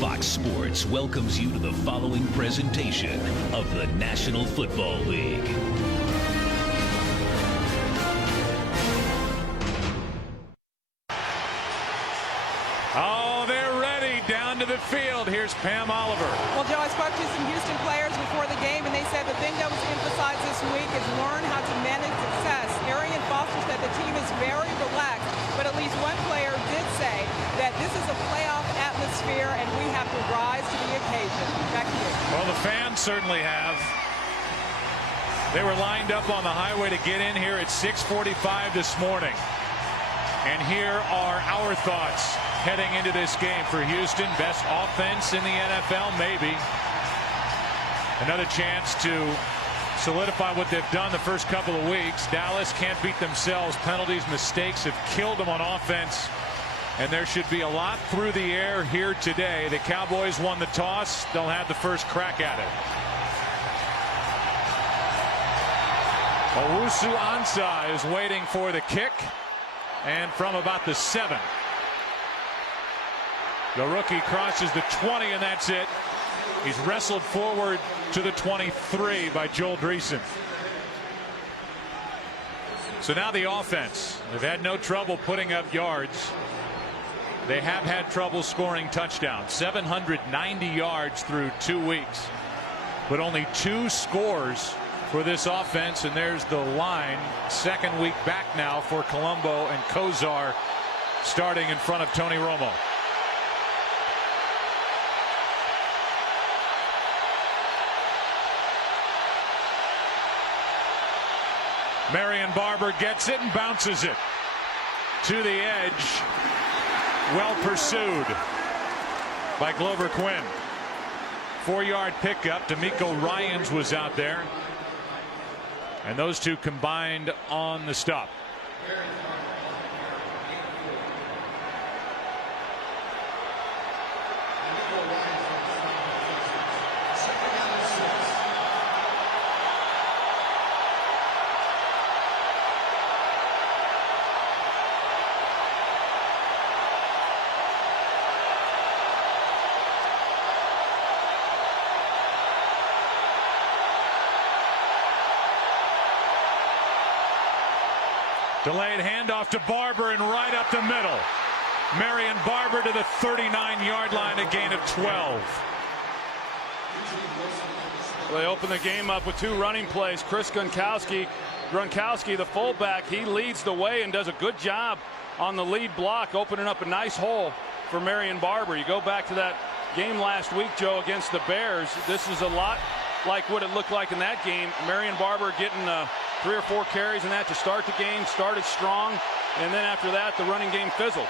Fox Sports welcomes you to the following presentation of the National Football League. Oh, they're ready. Down to the field. Here's Pam Oliver. Well, Joe, I spoke to some Houston players before the game, and they said the thing that was emphasized this week is learn how to manage success. Arian Foster said the team is very relaxed, but at least one player did say that this is a playoff atmosphere, and we have to rise to the occasion. Back to you. Well, the fans certainly have. They were lined up on the highway to get in here at 6:45 this morning. And here are our thoughts heading into this game for Houston. Best offense in the NFL, maybe. Another chance to solidify what they've done the first couple of weeks. Dallas can't beat themselves. Penalties, mistakes have killed them on offense. And there should be a lot through the air here today. The Cowboys won the toss. They'll have the first crack at it. Owusu Ansah is waiting for the kick. And from about the 7. The rookie crosses the 20, and that's it. He's wrestled forward to the 23 by Joel Dreesen. So now the offense. They've had no trouble putting up yards. They have had trouble scoring touchdowns. 790 yards through 2 weeks. But only 2 scores for this offense, and there's the line. Second week back now for Colombo and Kozar starting in front of Tony Romo. Marion Barber gets it and bounces it to the edge. Well pursued by Glover Quinn. 4-yard pickup. D'Amico Ryans was out there. And those two combined on the stop. Delayed handoff to Barber and right up the middle. Marion Barber to the 39-yard line, a gain of 12. They open the game up with 2 running plays. Chris Gronkowski, the fullback, he leads the way and does a good job on the lead block, opening up a nice hole for Marion Barber. You go back to that game last week, Joe, against the Bears. This is a lot like what it looked like in that game. Marion Barber getting 3 or 4 carries in that to start the game, started strong, and then after that the running game fizzled.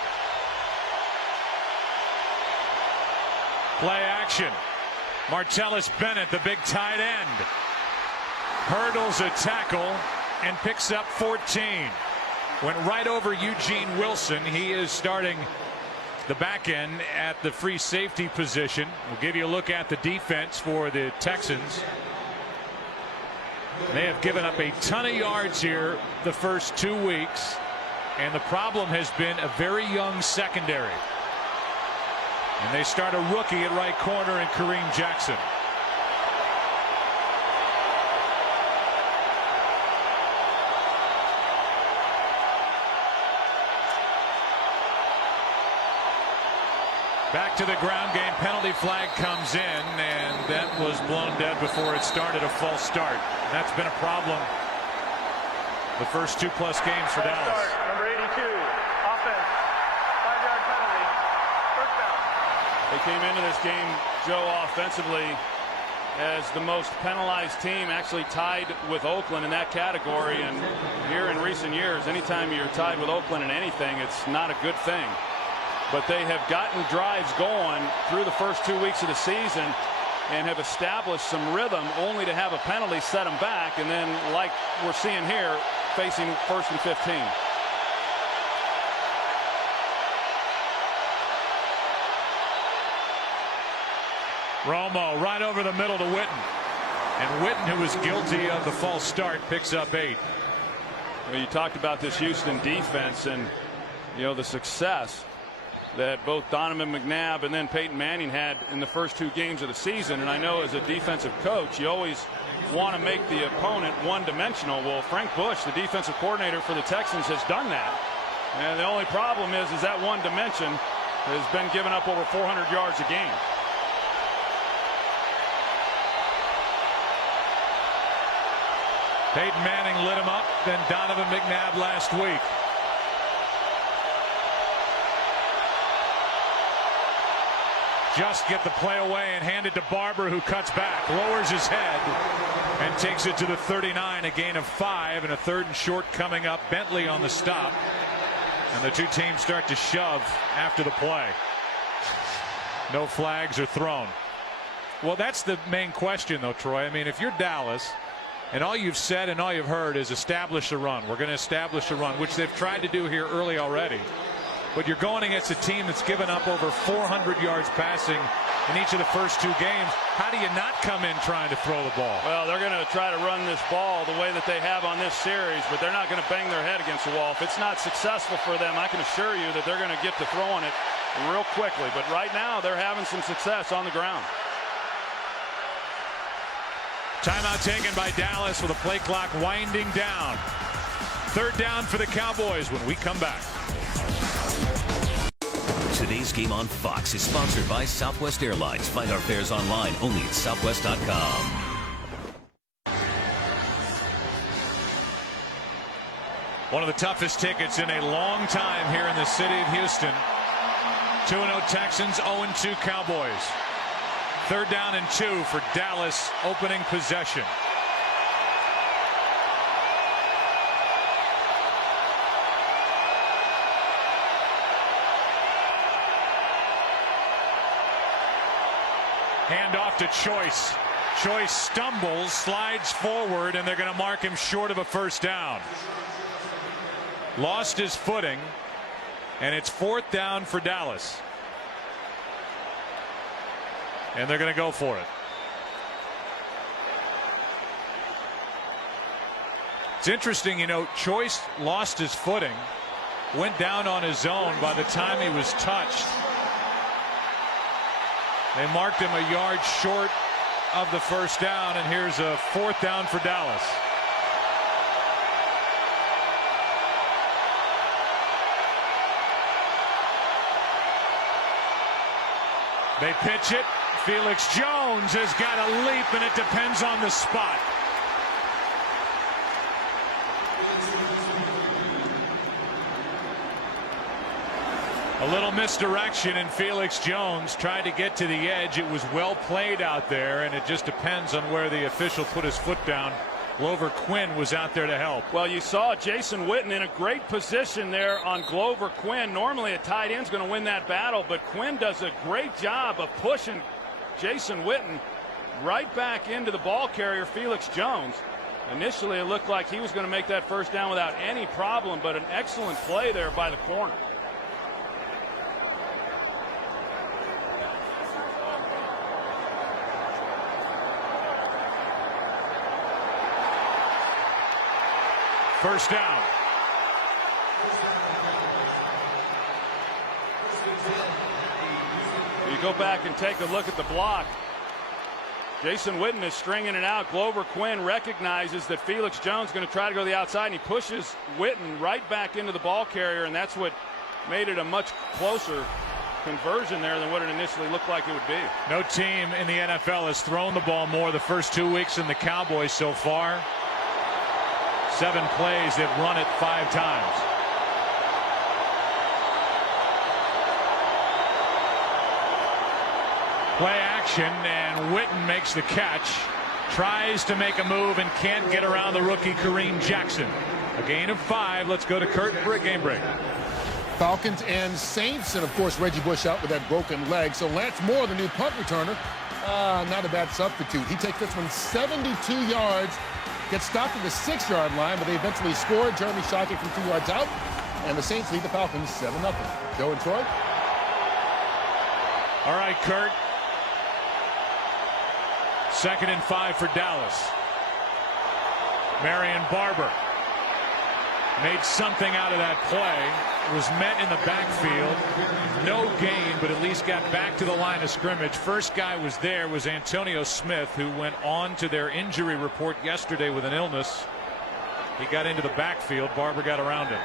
Play action. Martellus Bennett, the big tight end, hurdles a tackle and picks up 14. Went right over Eugene Wilson. He is starting the back end at the free safety position. We'll give you a look at the defense for the Texans. They have given up a ton of yards here the first 2 weeks, and the problem has been a very young secondary. And they start a rookie at right corner in Kareem Jackson. Back to the ground game. Penalty flag comes in, and that was blown dead before it started. A false start. That's been a problem the first 2+ games for Dallas. Number 82, offense, 5-yard penalty, first down. They came into this game, Joe, offensively as the most penalized team, actually tied with Oakland in that category. And here in recent years, anytime you're tied with Oakland in anything, it's not a good thing. But they have gotten drives going through the first 2 weeks of the season and have established some rhythm, only to have a penalty set them back, and then, like we're seeing here, facing 1st and 15. Romo right over the middle to Witten. And Witten, who was guilty of the false start, picks up 8. Well, you talked about this Houston defense and, you know, the success. that both Donovan McNabb and then Peyton Manning had in the first 2 games of the season. And I know as a defensive coach, you always want to make the opponent one-dimensional. Well, Frank Bush, the defensive coordinator for the Texans, has done that. And the only problem is that one dimension has been giving up over 400 yards a game. Peyton Manning lit him up, then Donovan McNabb last week. Just get the play away and hand it to Barber, who cuts back, lowers his head, and takes it to the 39, a gain of 5, and a 3rd and short coming up. Bentley on the stop, and the 2 teams start to shove after the play. No flags are thrown. Well, that's the main question, though, Troy. I mean, if you're Dallas, and all you've said and all you've heard is establish a run. We're going to establish a run, which they've tried to do here early already. But you're going against a team that's given up over 400 yards passing in each of the first 2 games. How do you not come in trying to throw the ball? Well, they're going to try to run this ball the way that they have on this series, but they're not going to bang their head against the wall. If it's not successful for them, I can assure you that they're going to get to throwing it real quickly. But right now, they're having some success on the ground. Timeout taken by Dallas with a play clock winding down. 3rd down for the Cowboys when we come back. Today's game on Fox is sponsored by Southwest Airlines. Find our fares online only at southwest.com. One of the toughest tickets in a long time here in the city of Houston. 2-0 Texans, 0-2 Cowboys. 3rd down and 2 for Dallas, opening possession. Hand off to Choice. Choice stumbles, slides forward, and they're going to mark him short of a 1st down. Lost his footing, and it's 4th down for Dallas. And they're going to go for it. It's interesting, you know, Choice lost his footing, went down on his own by the time he was touched. They marked him a yard short of the 1st down, and here's a 4th down for Dallas. They pitch it. Felix Jones has got a leap, and it depends on the spot. A little misdirection, and Felix Jones tried to get to the edge. It was well played out there, and it just depends on where the official put his foot down. Glover Quinn was out there to help. Well, you saw Jason Witten in a great position there on Glover Quinn. Normally a tight end's going to win that battle, but Quinn does a great job of pushing Jason Witten right back into the ball carrier, Felix Jones. Initially, it looked like he was going to make that 1st down without any problem, but an excellent play there by the corner. First down. You go back and take a look at the block. Jason Witten is stringing it out. Glover Quinn recognizes that Felix Jones is going to try to go to the outside, and he pushes Witten right back into the ball carrier, and that's what made it a much closer conversion there than what it initially looked like it would be. No team in the NFL has thrown the ball more the first 2 weeks than the Cowboys so far. 7 plays, they've run it 5 times. Play action, and Witten makes the catch. Tries to make a move and can't get around the rookie Kareem Jackson. A gain of 5. Let's go to Kurt for a game break. Falcons and Saints, and of course Reggie Bush out with that broken leg. So Lance Moore, the new punt returner, not a bad substitute. He takes this one 72 yards. Gets stopped at the 6-yard line, but they eventually scored. Jeremy Shockey from 2 yards out, and the Saints lead the Falcons 7-0. Joe and Troy. All right, Kurt. 2nd and 5 for Dallas. Marion Barber made something out of that play. Was met in the backfield. no gain, but at least got back to the line of scrimmage. First guy was there was Antonio Smith, who went on to their injury report yesterday with an illness. He got into the backfield. Barber got around him.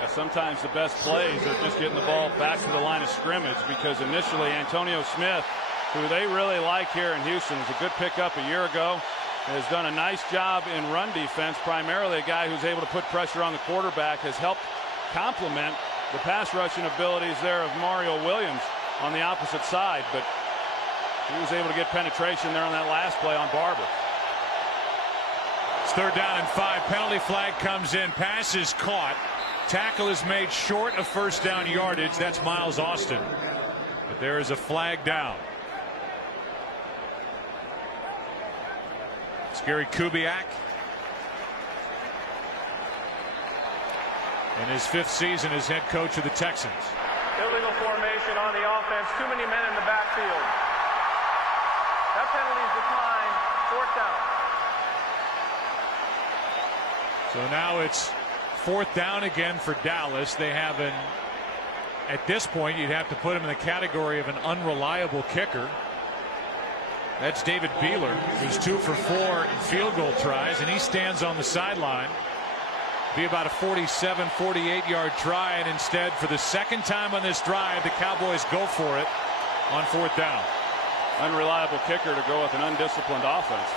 Yeah, sometimes the best plays are just getting the ball back to the line of scrimmage, because initially Antonio Smith, who they really like here in Houston, was a good pickup a year ago, has done a nice job in run defense, primarily a guy who's able to put pressure on the quarterback, has helped complement the pass rushing abilities there of Mario Williams on the opposite side, but he was able to get penetration there on that last play on Barber. It's 3rd down and 5. Penalty flag comes in. Pass is caught. Tackle is made short of first down yardage. That's Miles Austin. But there is a flag down. It's Gary Kubiak. In his 5th season as head coach of the Texans. Illegal formation on the offense. Too many men in the backfield. That penalty is declined. 4th down. So now it's 4th down again for Dallas. They have at this point, you'd have to put him in the category of an unreliable kicker. That's David Beeler, who's 2 for 4 in field goal tries, and he stands on the sideline. Be about a 47, 48-yard try, and instead, for the second time on this drive, the Cowboys go for it on 4th down. Unreliable kicker to go with an undisciplined offense.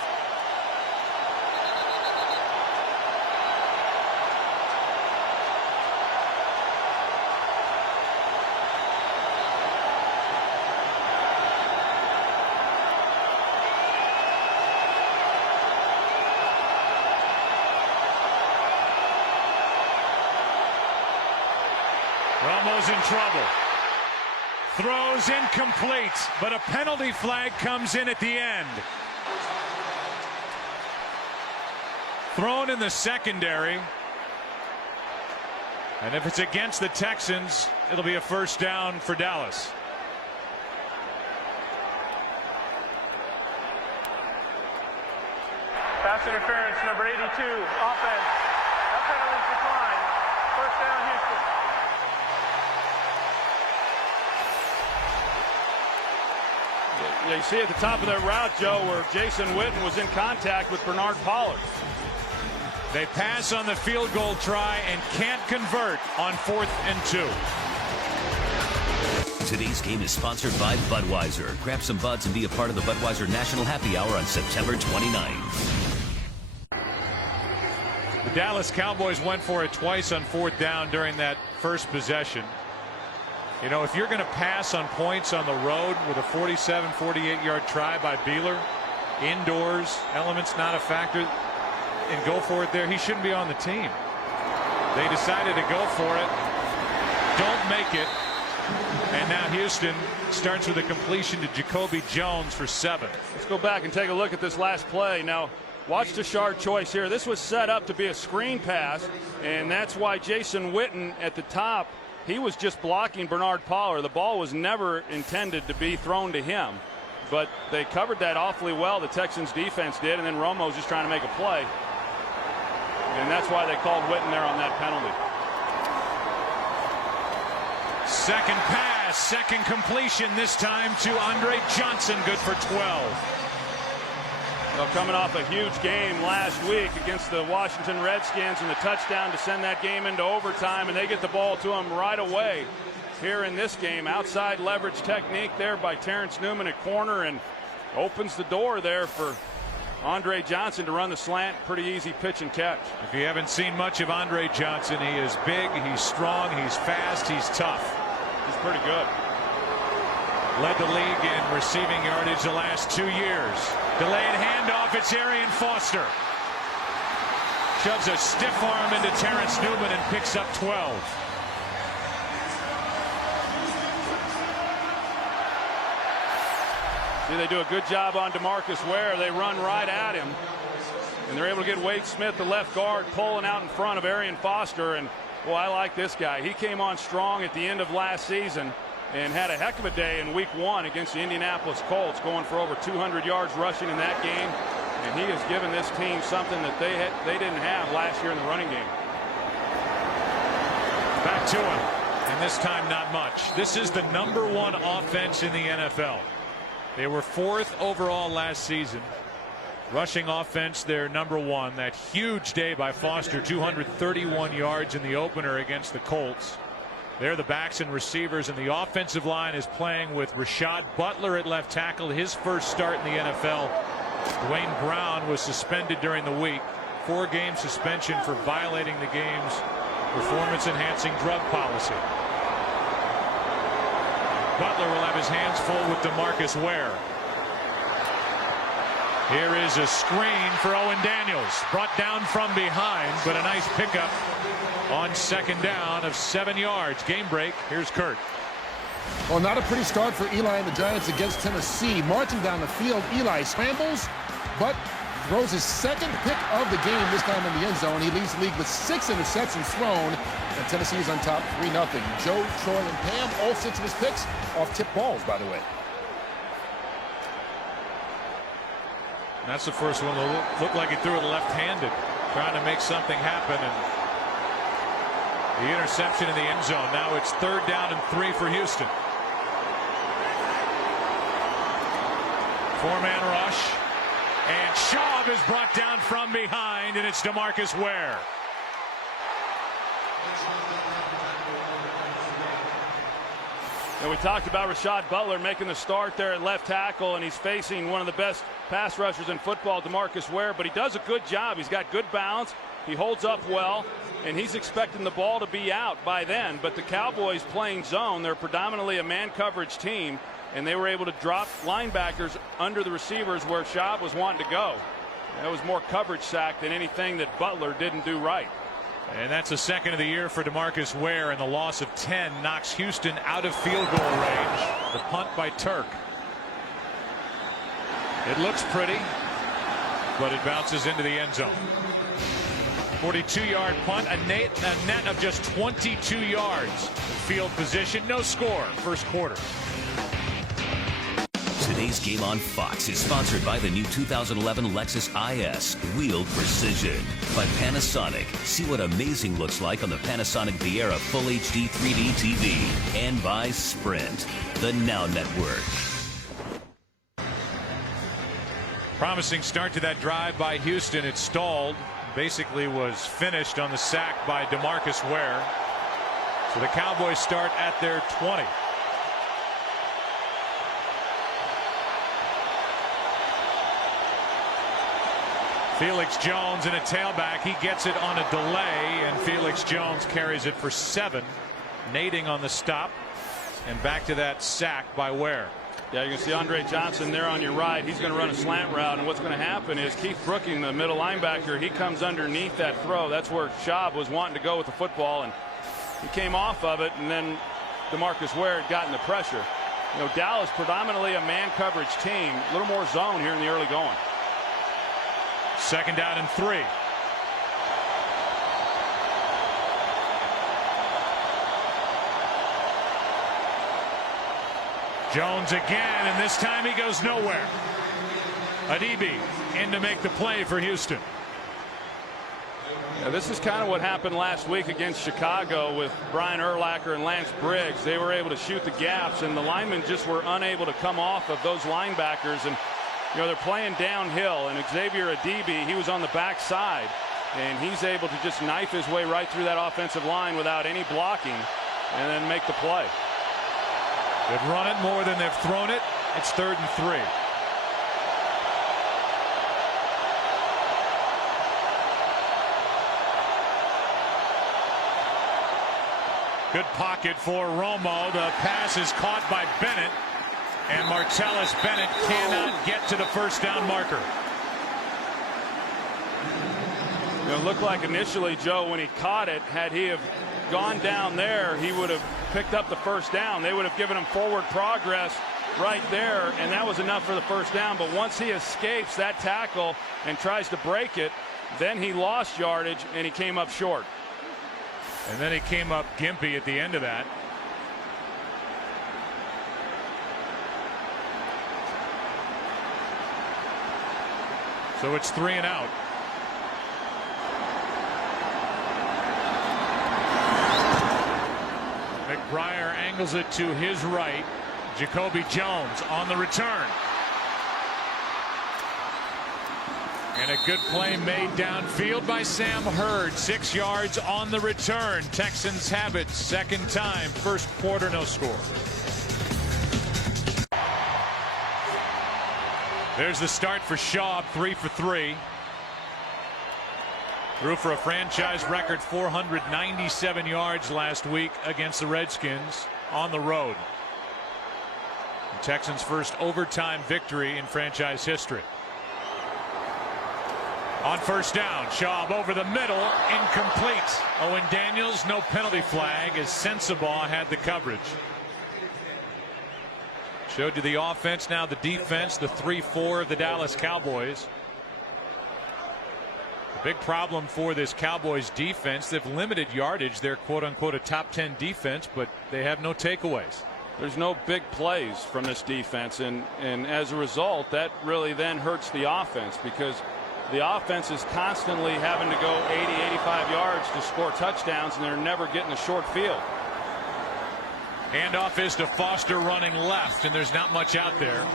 Romo's in trouble. Throws incomplete, but a penalty flag comes in at the end. Thrown in the secondary. And if it's against the Texans, it'll be a 1st down for Dallas. Pass interference, number 82, offense. That penalty is declined. 1st down, Houston. Yeah, you see at the top of that route, Joe, where Jason Witten was in contact with Bernard Pollard. They pass on the field goal try and can't convert on 4th and 2. Today's game is sponsored by Budweiser. Grab some buds and be a part of the Budweiser National Happy Hour on September 29th. The Dallas Cowboys went for it twice on 4th down during that first possession. You know, if you're going to pass on points on the road with a 47, 48-yard try by Beeler, indoors, elements not a factor, and go for it there, he shouldn't be on the team. They decided to go for it, don't make it, and now Houston starts with a completion to Jacoby Jones for 7. Let's go back and take a look at this last play. Now, watch the sharp choice here. This was set up to be a screen pass, and that's why Jason Witten at the top, he was just blocking Bernard Pollard. The ball was never intended to be thrown to him, but they covered that awfully well, the Texans defense did, and then Romo's just trying to make a play. And that's why they called Witten there on that penalty. Second pass, second completion, this time to Andre Johnson, good for 12. Well, coming off a huge game last week against the Washington Redskins and the touchdown to send that game into overtime, and they get the ball to him right away here in this game. Outside leverage technique there by Terrence Newman at corner, and opens the door there for Andre Johnson to run the slant. Pretty easy pitch and catch. If you haven't seen much of Andre Johnson, he is big, he's strong, he's fast, he's tough. He's pretty good. Led the league in receiving yardage the last 2 years. Delayed handoff, it's Arian Foster. Shoves a stiff arm into Terrence Newman and picks up 12. See, they do a good job on DeMarcus Ware. They run right at him, and they're able to get Wade Smith, the left guard, pulling out in front of Arian Foster. And, well, I like this guy. He came on strong at the end of last season and had a heck of a day in week 1 against the Indianapolis Colts, going for over 200 yards rushing in that game. And he has given this team something that they didn't have last year in the running game. Back to him. And this time not much. This is the #1 offense in the NFL. They were 4th overall last season. Rushing offense, they're #1. That huge day by Foster, 231 yards in the opener against the Colts. They're the backs and receivers, and the offensive line is playing with Rashad Butler at left tackle, his first start in the NFL. Dwayne Brown was suspended during the week. 4-game suspension for violating the game's performance-enhancing drug policy. Butler will have his hands full with DeMarcus Ware. Here is a screen for Owen Daniels, brought down from behind, but a nice pickup on 2nd down of 7 yards. Game break. Here's Kurt. Well, not a pretty start for Eli and the Giants against Tennessee. Marching down the field, Eli scrambles, but throws his 2nd pick of the game, this time in the end zone. He leads the league with 6 interceptions thrown, and Tennessee is on top 3-0. Joe, Troy, and Pam, all 6 of his picks off tip balls, by the way. That's the first one that looked like he threw it left-handed, trying to make something happen, and the interception in the end zone. Now it's 3rd down and 3 for Houston. 4-man rush, and Schaub is brought down from behind, and it's DeMarcus Ware. And we talked about Rashad Butler making the start there at left tackle, and he's facing one of the best pass rushers in football, DeMarcus Ware, but he does a good job. He's got good balance. He holds up well, and he's expecting the ball to be out by then. But the Cowboys playing zone, they're predominantly a man coverage team, and they were able to drop linebackers under the receivers where Schaub was wanting to go. That was more coverage sack than anything that Butler didn't do right. And that's the 2nd of the year for DeMarcus Ware, and the loss of 10 knocks Houston out of field goal range. The punt by Turk. It looks pretty, but it bounces into the end zone. 42-yard punt, a net of just 22 yards. Field position, no score, first quarter. Today's game on Fox is sponsored by the new 2011 Lexus IS, wheeled precision. By Panasonic, see what amazing looks like on the Panasonic Viera Full HD 3D TV. And by Sprint, the Now Network. Promising start to that drive by Houston. It stalled, basically was finished on the sack by DeMarcus Ware. So the Cowboys start at their 20. Felix Jones in a tailback. He gets it on a delay, and Felix Jones carries it for 7. Nading on the stop, and back to that sack by Ware. Yeah, you can see Andre Johnson there on your right. He's going to run a slant route, and what's going to happen is Keith Brooking, the middle linebacker, he comes underneath that throw. That's where Schaub was wanting to go with the football, and he came off of it, and then DeMarcus Ware had gotten the pressure. You know, Dallas predominantly a man coverage team, a little more zone here in the early going. 2nd down and 3. Jones again, and this time he goes nowhere. Adibi in to make the play for Houston. Yeah, this is kind of what happened last week against Chicago with Brian Urlacher and Lance Briggs. They were able to shoot the gaps, and the linemen just were unable to come off of those linebackers. And you know, they're playing downhill, and Xavier Adibi, he was on the backside, and he's able to just knife his way right through that offensive line without any blocking and then make the play. They've run it more than they've thrown it. It's 3rd and 3. Good pocket for Romo. The pass is caught by Bennett, and Martellus Bennett cannot get to the 1st down marker. It looked like initially, Joe, when he caught it, had he have gone down there, he would have picked up the 1st down. They would have given him forward progress right there, and that was enough for the 1st down. But once he escapes that tackle and tries to break it, then he lost yardage, and he came up short. And then he came up gimpy at the end of that. So it's 3 and out. Breyer angles it to his right. Jacoby Jones on the return. And a good play made downfield by Sam Hurd. 6 yards on the return. Texans have it. Second time. First quarter, no score. There's the start for Schaub. 3 for 3. Threw for a franchise record 497 yards last week against the Redskins on the road. The Texans' first overtime victory in franchise history. On first down, Schaub over the middle, incomplete. Owen Daniels, no penalty flag as Sensabaugh had the coverage. Showed you the offense, now the defense, the 3-4 of the Dallas Cowboys. The big problem for this Cowboys defense, they've limited yardage. They're quote unquote a top 10 defense, but they have no takeaways. There's no big plays from this defense, and as a result, that really then hurts the offense, because the offense is constantly having to go 80, 85 yards to score touchdowns, and they're never getting a short field. Handoff is to Foster running left, and there's not much out there.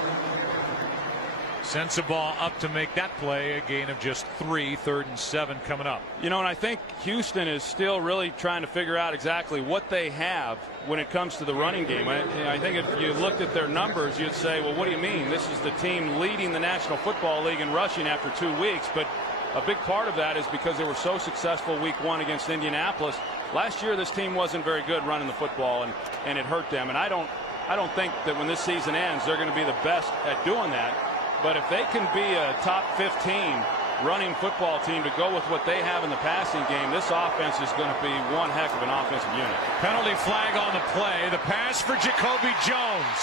Sensabaugh up to make that play. A gain of just 3. 3rd and 7 coming up. You know, and I think Houston is still really trying to figure out exactly what they have when it comes to the running game. I think if you looked at their numbers, you'd say, well, what do you mean? This is the team leading the National Football League in rushing after 2 weeks. But a big part of that is because they were so successful week 1 against Indianapolis. Last year, this team wasn't very good running the football, and it hurt them. And I don't think that when this season ends, they're going to be the best at doing that. But if they can be a top 15 running football team to go with what they have in the passing game, this offense is going to be one heck of an offensive unit. Penalty flag on the play. The pass for Jacoby Jones.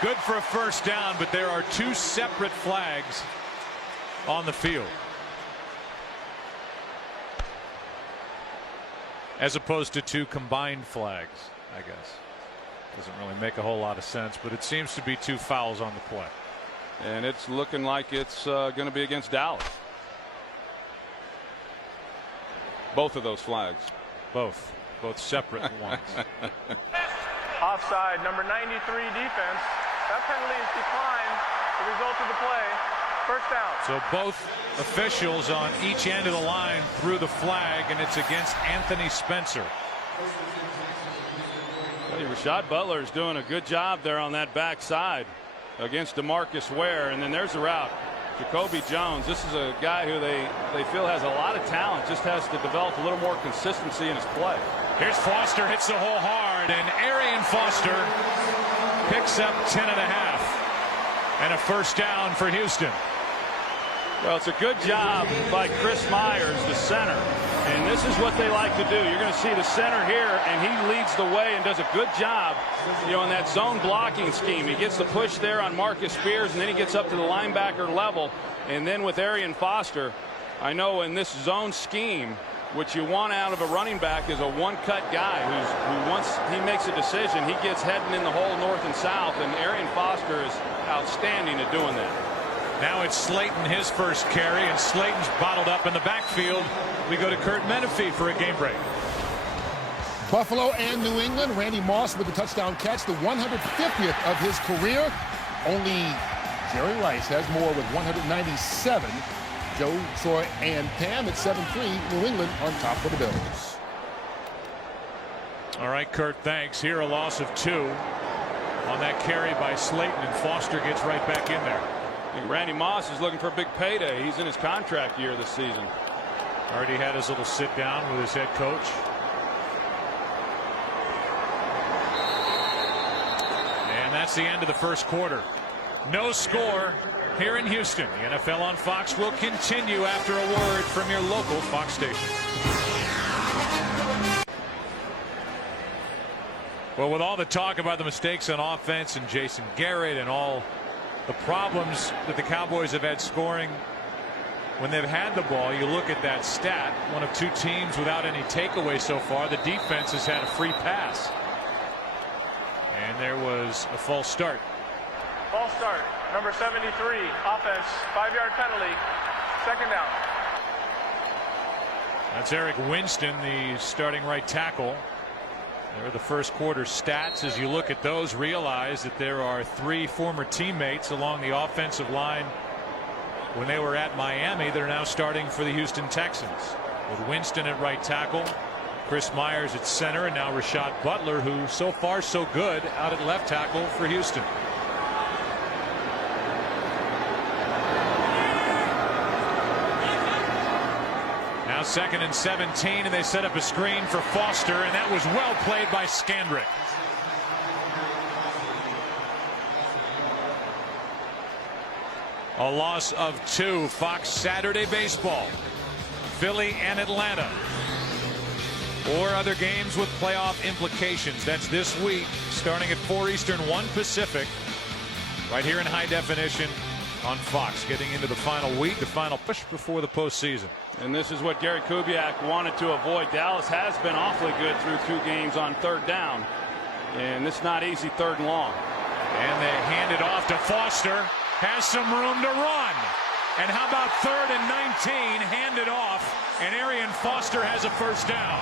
Good for a first down, but there are 2 separate flags on the field, as opposed to 2 combined flags, I guess. Doesn't really make a whole lot of sense, but it seems to be 2 fouls on the play. And it's looking like it's going to be against Dallas. Both of those flags. Both separate ones. Offside, number 93 defense. That penalty is declined. The result of the play, first down. So both officials on each end of the line threw the flag, and it's against Anthony Spencer. Rashad Butler is doing a good job there on that backside against DeMarcus Ware, and then there's the route. Jacoby Jones, this is a guy who they feel has a lot of talent, just has to develop a little more consistency in his play. Here's Foster, hits the hole hard, and Arian Foster picks up 10.5 and a first down for Houston. Well, it's a good job by Chris Myers, the center, and this is what they like to do. You're going to see the center here, and he leads the way and does a good job, you know, in that zone blocking scheme. He gets the push there on Marcus Spears, and then he gets up to the linebacker level, and then with Arian Foster, I know in this zone scheme, what you want out of a running back is a one-cut guy who once he makes a decision, he gets heading in the hole north and south, and Arian Foster is outstanding at doing that. Now it's Slayton, his first carry, and Slayton's bottled up in the backfield. We go to Kurt Menefee for a game break. Buffalo and New England. Randy Moss with the touchdown catch, the 150th of his career. Only Jerry Rice has more with 197. Joe, Troy, and Pam at 7-3. New England on top of the Bills. All right, Kurt, thanks. Here a loss of 2 on that carry by Slayton, and Foster gets right back in there. I think Randy Moss is looking for a big payday. He's in his contract year this season. Already had his little sit down with his head coach. And that's the end of the first quarter. No score here in Houston. The NFL on Fox will continue after a word from your local Fox station. Well, with all the talk about the mistakes on offense and Jason Garrett and all the problems that the Cowboys have had scoring when they've had the ball, you look at that stat, one of 2 teams without any takeaway so far. The defense has had a free pass, and there was a false start. False start, number 73, offense, 5-yard penalty, second down. That's Eric Winston, the starting right tackle. There are the first quarter stats. As you look at those, realize that there are 3 former teammates along the offensive line when they were at Miami that are now starting for the Houston Texans, with Winston at right tackle, Chris Myers at center, and now Rashad Butler, who so far so good out at left tackle for Houston. Now 2nd and 17, and they set up a screen for Foster, and that was well played by Scandrick. A loss of 2. Fox Saturday Baseball, Philly and Atlanta. 4 other games with playoff implications. That's this week, starting at 4 Eastern, 1 Pacific, right here in high definition on Fox, getting into the final week, the final push before the postseason. And this is what Gary Kubiak wanted to avoid. Dallas has been awfully good through 2 games on 3rd down, and it's not easy 3rd and long. And they hand it off to Foster. Has some room to run. And how about 3rd and 19, handed off, and Arian Foster has a first down.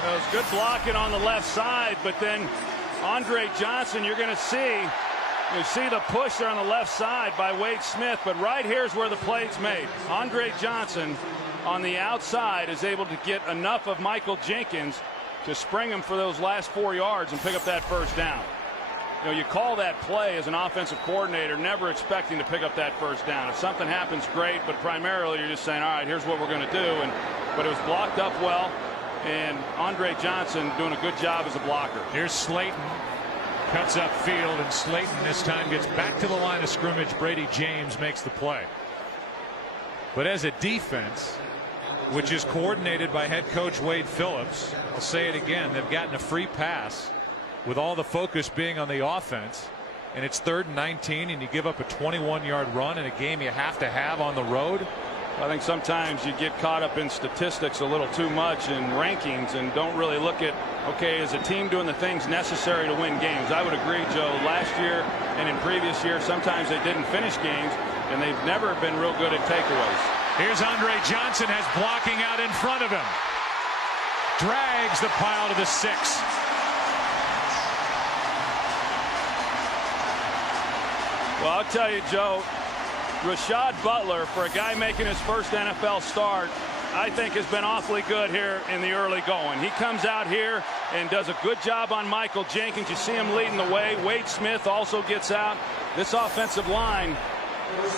It was good blocking on the left side, but then Andre Johnson, you're going to see, you see the push there on the left side by Wade Smith, but right here's where the play's made. Andre Johnson on the outside is able to get enough of Michael Jenkins to spring him for those last 4 yards and pick up that first down. You know, you call that play as an offensive coordinator, never expecting to pick up that first down. If something happens, great, but primarily you're just saying, all right, here's what we're going to do. But it was blocked up well, and Andre Johnson doing a good job as a blocker. Here's Slayton, cuts up field, and Slayton this time gets back to the line of scrimmage. Brady James makes the play. But as a defense, which is coordinated by head coach Wade Phillips, I'll say it again, they've gotten a free pass with all the focus being on the offense, and it's 3rd and 19, and you give up a 21-yard run in a game you have to have on the road. I think sometimes you get caught up in statistics a little too much and rankings and don't really look at, okay, is a team doing the things necessary to win games? I would agree, Joe. Last year and in previous years, sometimes they didn't finish games, and they've never been real good at takeaways. Here's Andre Johnson, has blocking out in front of him. Drags the pile to the 6. Well, I'll tell you, Joe, Rashad Butler, for a guy making his first NFL start, I think has been awfully good here in the early going. He comes out here and does a good job on Michael Jenkins. You see him leading the way. Wade Smith also gets out. This offensive line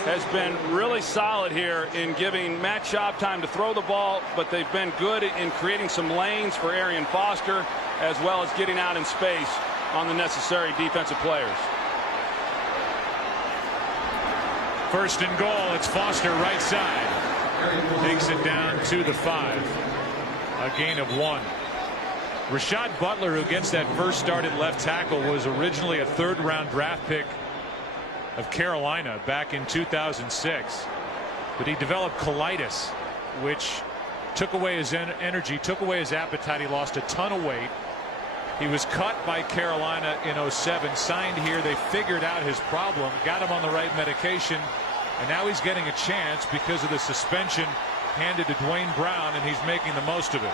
has been really solid here in giving Matt Schaub time to throw the ball, but they've been good in creating some lanes for Arian Foster, as well as getting out in space on the necessary defensive players. 1st and goal. It's Foster right side. Takes it down to the 5. A gain of 1. Rashad Butler, who gets that first start at left tackle, was originally a 3rd-round draft pick of Carolina back in 2006. But he developed colitis, which took away his energy, took away his appetite. He lost a ton of weight. He was cut by Carolina in 07, signed here. They figured out his problem, got him on the right medication, and now he's getting a chance because of the suspension handed to Dwayne Brown, and he's making the most of it.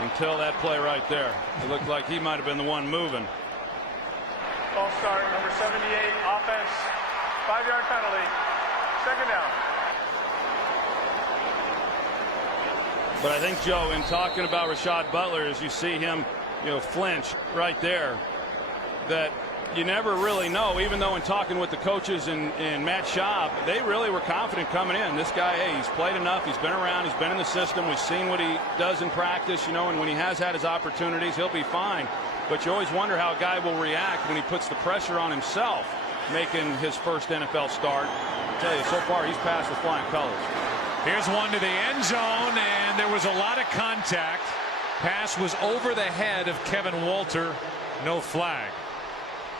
Until that play right there. It looked like he might have been the one moving. False start, number 78, offense, 5-yard penalty, 2nd down. But I think, Joe, in talking about Rashad Butler, as you see him, flinch right there, that you never really know, even though in talking with the coaches and Matt Schaub, they really were confident coming in. This guy, hey, he's played enough. He's been around. He's been in the system. We've seen what he does in practice, and when he has had his opportunities, he'll be fine. But you always wonder how a guy will react when he puts the pressure on himself, making his first NFL start. I tell you, so far, he's passed with flying colors. Here's one to the end zone, and there was a lot of contact. Pass was over the head of Kevin Walter. No flag.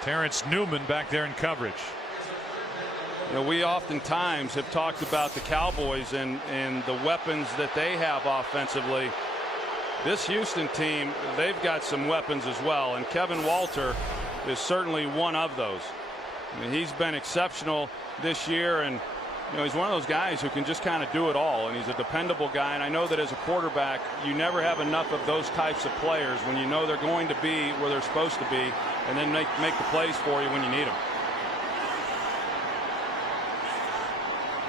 Terrence Newman back there in coverage. We oftentimes have talked about the Cowboys and the weapons that they have offensively. This Houston team, they've got some weapons as well, and Kevin Walter is certainly one of those. I mean, he's been exceptional this year, and You know, he's one of those guys who can just kind of do it all, and he's a dependable guy. And I know that as a quarterback, you never have enough of those types of players when you know they're going to be where they're supposed to be, and then make the plays for you when you need them.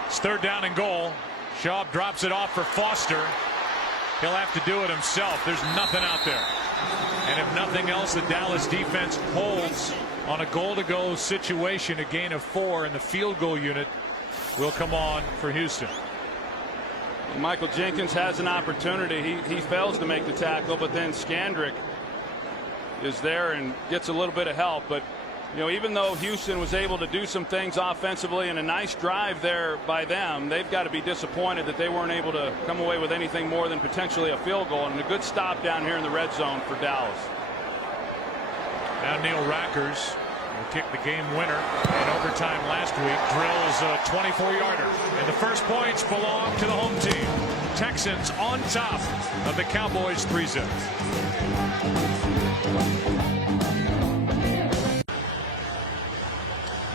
It's 3rd down and goal. Schaub drops it off for Foster. He'll have to do it himself. There's nothing out there. And if nothing else, the Dallas defense holds on a goal-to-go situation. A gain of 4, and the field goal unit will come on for Houston. Michael Jenkins has an opportunity. He fails to make the tackle, but then Skandrick is there and gets a little bit of help. But you know, even though Houston was able to do some things offensively and a nice drive there by them, they've got to be disappointed that they weren't able to come away with anything more than potentially a field goal, and a good stop down here in the red zone for Dallas. Now Neil Rackers will kick the game winner in overtime last week. Drills a 24-yarder, and the first points belong to the home team. Texans on top of the Cowboys 3-zip.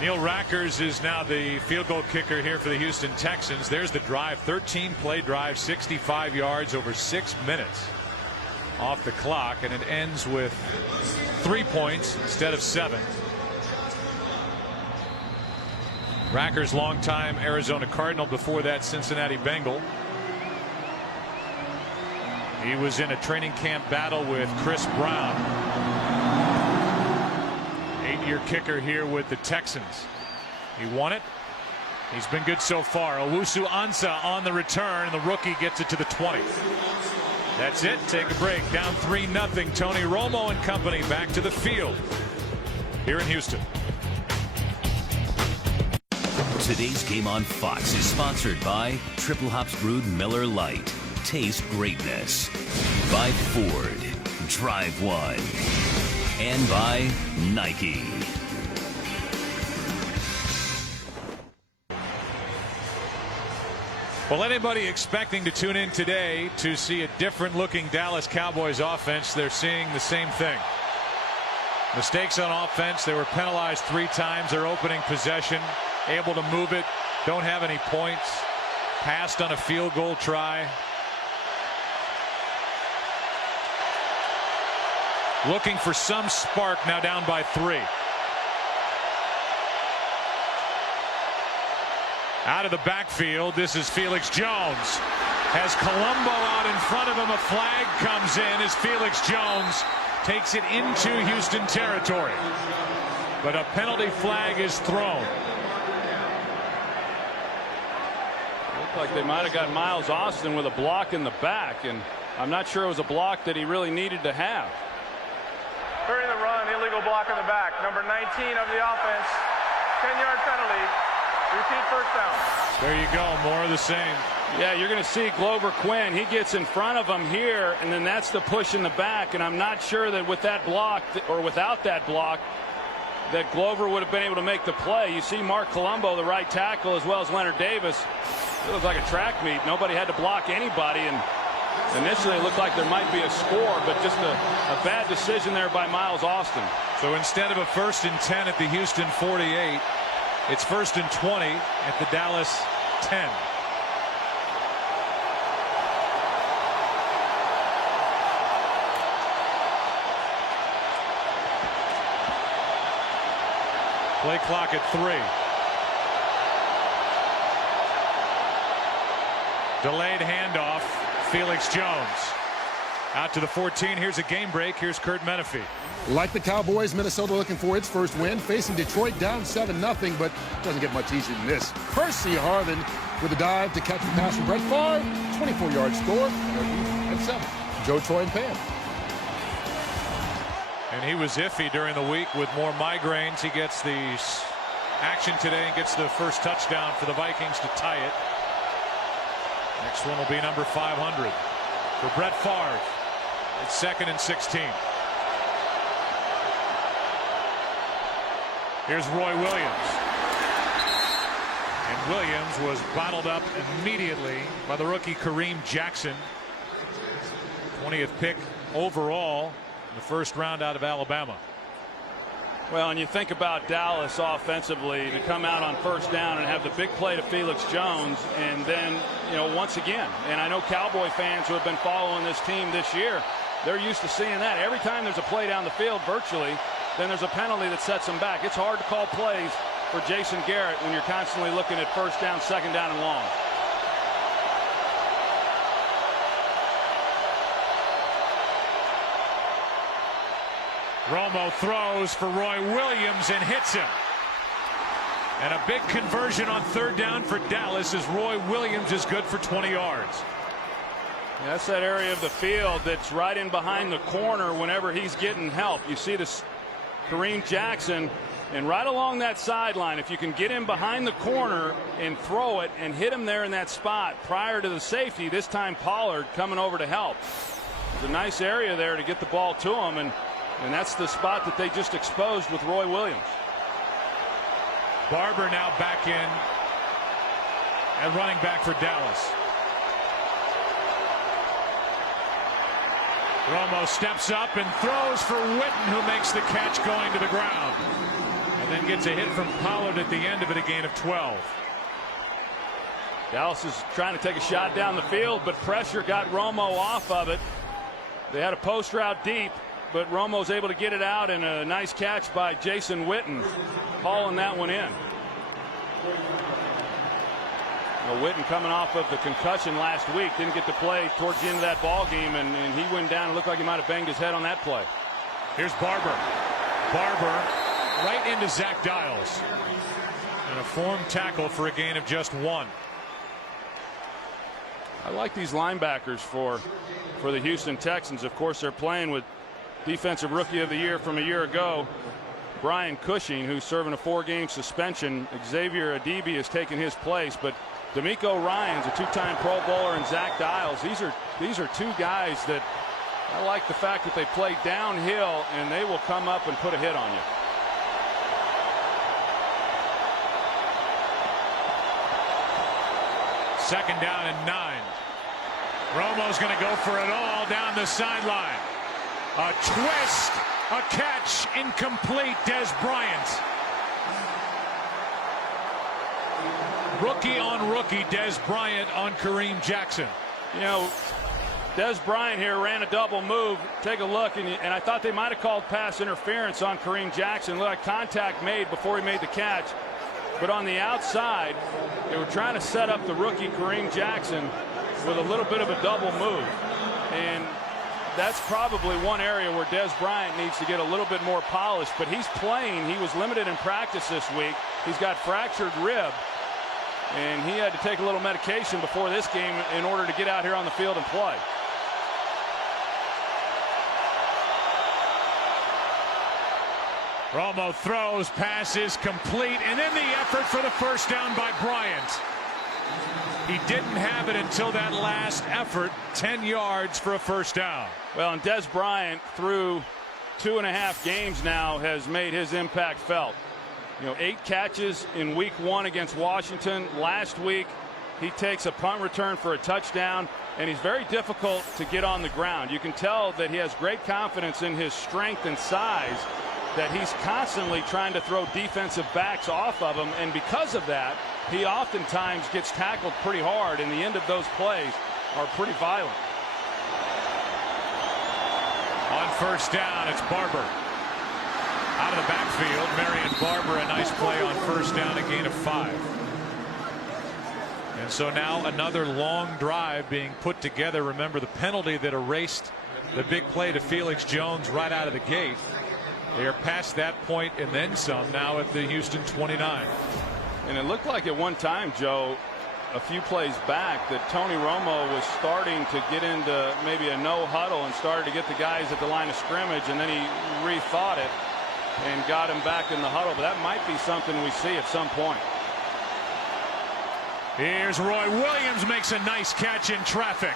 Neil Rackers is now the field goal kicker here for the Houston Texans. There's the drive, 13-play drive, 65 yards over 6 minutes off the clock, and it ends with 3 points instead of 7. Rackers, longtime Arizona Cardinal, before that Cincinnati Bengal. He was in a training camp battle with Chris Brown. 8-year kicker here with the Texans. He won it. He's been good so far. Owusu-Ansah on the return, and the rookie gets it to the 20. That's it. Take a break. Down 3-0. Tony Romo and company back to the field here in Houston. Today's game on Fox is sponsored by Triple Hops Brewed Miller Lite. Taste greatness. By Ford. Drive One. And by Nike. Well, anybody expecting to tune in today to see a different looking Dallas Cowboys offense, they're seeing the same thing. Mistakes on offense. They were penalized 3 times their opening possession. Able to move it. Don't have any points. Passed on a field goal try. Looking for some spark, now down by 3. Out of the backfield, this is Felix Jones. Has Colombo out in front of him. A flag comes in as Felix Jones takes it into Houston territory. But a penalty flag is thrown. Looked like they might have got Miles Austin with a block in the back, and I'm not sure it was a block that he really needed to have. During the run, illegal block in the back. Number 19 of the offense. 10-yard penalty. Repeat first down. There you go. More of the same. Yeah, you're going to see Glover Quinn. He gets in front of him here, and then that's the push in the back. And I'm not sure that with that block, or without that block, that Glover would have been able to make the play. You see Mark Colombo, the right tackle, as well as Leonard Davis. It was like a track meet. Nobody had to block anybody, and initially it looked like there might be a score, but just a bad decision there by Miles Austin. So instead of a 1st and 10 at the Houston 48, it's 1st and 20 at the Dallas 10. Play clock at 3. Delayed handoff. Felix Jones out to the 14. Here's a game break. Here's Kurt Menefee. Like the Cowboys, Minnesota looking for its first win, facing Detroit down 7-0, but doesn't get much easier than this. Percy Harvin with a dive to catch a pass from Brett Favre. 24-yard score. And 7. Joe, Troy, and Pam. And he was iffy during the week with more migraines. He gets the action today and gets the first touchdown for the Vikings to tie it. Next one will be number 500 for Brett Favre. It's 2nd and 16. Here's Roy Williams. And Williams was bottled up immediately by the rookie Kareem Jackson. 20th pick overall in the 1st round out of Alabama. Well, and you think about Dallas offensively to come out on first down and have the big play to Felix Jones, and then, once again, and I know Cowboy fans who have been following this team this year, they're used to seeing that. Every time there's a play down the field, virtually, then there's a penalty that sets them back. It's hard to call plays for Jason Garrett when you're constantly looking at first down, second down, and long. Romo throws for Roy Williams and hits him. And a big conversion on third down for Dallas as Roy Williams is good for 20 yards. Yeah, that's that area of the field that's right in behind the corner whenever he's getting help. You see this Kareem Jackson, and right along that sideline, if you can get him behind the corner and throw it and hit him there in that spot prior to the safety, this time Pollard coming over to help. There's a nice area there to get the ball to him, and that's the spot that they just exposed with Roy Williams. Barber now back in at running back for Dallas. Romo steps up and throws for Witten, who makes the catch going to the ground. And then gets a hit from Pollard at the end of it, a gain of 12. Dallas is trying to take a shot down the field, but pressure got Romo off of it. They had a post route deep, but Romo's able to get it out, and a nice catch by Jason Witten, hauling that one in. Witten coming off of the concussion last week, didn't get to play towards the end of that ball game, and he went down and looked like he might have banged his head on that play. Here's Barber. Barber right into Zach Dials. And a formed tackle for a gain of just 1. I like these linebackers for the Houston Texans. Of course, they're playing with Defensive Rookie of the Year from a year ago, Brian Cushing, who's serving a 4-game suspension. Xavier Adibi has taken his place, but D'Amico Ryans, a 2-time Pro Bowler, and Zach Dials, these are two guys that I like the fact that they play downhill and they will come up and put a hit on you. Second down and 9. Romo's going to go for it all down the sideline. A twist, a catch, incomplete. Des Bryant. Rookie on rookie, Des Bryant on Kareem Jackson. Des Bryant here ran a double move. Take a look, and I thought they might have called pass interference on Kareem Jackson. Looked like contact made before he made the catch. But on the outside, they were trying to set up the rookie Kareem Jackson with a little bit of a double move. And that's probably one area where Des Bryant needs to get a little bit more polished. But he's playing. He was limited in practice this week. He's got fractured rib. And he had to take a little medication before this game in order to get out here on the field and play. Romo throws, passes complete, and then the effort for the first down by Bryant. He didn't have it until that last effort. 10 yards for a first down. Well, and Des Bryant, through 2.5 games now, has made his impact felt. 8 catches in week 1 against Washington. Last week, he takes a punt return for a touchdown, and he's very difficult to get on the ground. You can tell that he has great confidence in his strength and size, that he's constantly trying to throw defensive backs off of him, and because of that, he oftentimes gets tackled pretty hard, and the end of those plays are pretty violent. On first down, it's Barber. Out of the backfield, Marion Barber, a nice play on first down, a gain of 5. And so now another long drive being put together. Remember the penalty that erased the big play to Felix Jones right out of the gate. They are past that point and then some now at the Houston 29. And it looked like at one time, Joe, a few plays back, that Tony Romo was starting to get into maybe a no huddle and started to get the guys at the line of scrimmage, and then he rethought it and got him back in the huddle. But that might be something we see at some point. Here's Roy Williams, makes a nice catch in traffic.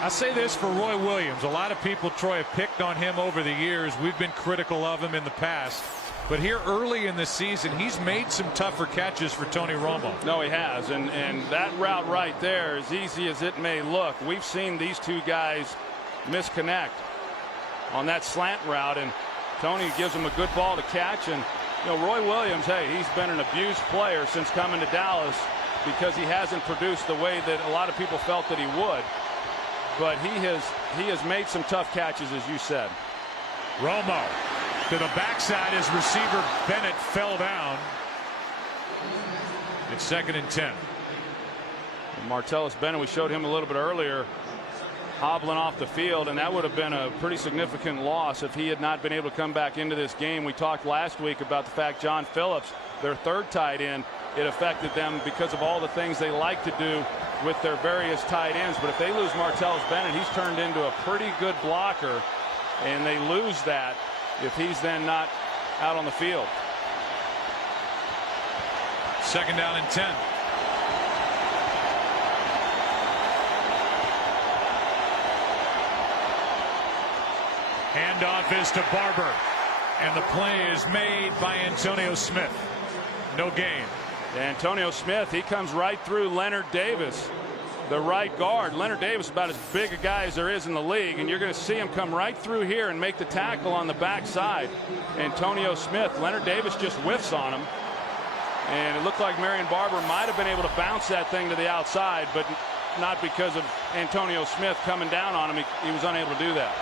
I say this for Roy Williams. A lot of people, Troy, have picked on him over the years. We've been critical of him in the past. But here early in the season, he's made some tougher catches for Tony Romo. No, he has. And that route right there, as easy as it may look, we've seen these two guys misconnect on that slant route. And Tony gives him a good ball to catch. And you know, Roy Williams, hey, he's been an abused player since coming to Dallas because he hasn't produced the way that a lot of people felt that he would. But he has made some tough catches, as you said. Romo to the backside as receiver Bennett fell down. It's 2nd and 10. And Martellus Bennett, we showed him a little bit earlier, hobbling off the field, and that would have been a pretty significant loss if he had not been able to come back into this game. We talked last week about the fact John Phillips, their third tight end, it affected them because of all the things they like to do with their various tight ends. But if they lose Martellus Bennett, he's turned into a pretty good blocker, and they lose that if he's then not out on the field. 2nd down and 10. Handoff is to Barber, and the play is made by Antonio Smith. No gain. Antonio Smith, he comes right through Leonard Davis, the right guard. Leonard Davis about as big a guy as there is in the league, and you're going to see him come right through here and make the tackle on the backside. Antonio Smith, Leonard Davis just whiffs on him, and it looked like Marion Barber might have been able to bounce that thing to the outside, but not because of Antonio Smith coming down on him. He was unable to do that.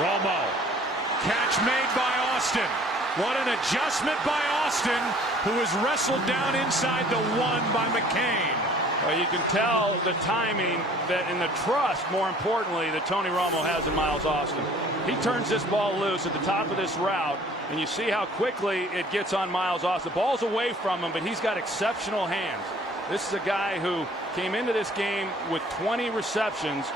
Romo, catch made by Austin. What an adjustment by Austin, who was wrestled down inside the 1 by McCain. Well, you can tell the timing that, and the trust, more importantly, that Tony Romo has in Miles Austin. He turns this ball loose at the top of this route, and you see how quickly it gets on Miles Austin. The ball's away from him, but he's got exceptional hands. This is a guy who came into this game with 20 receptions,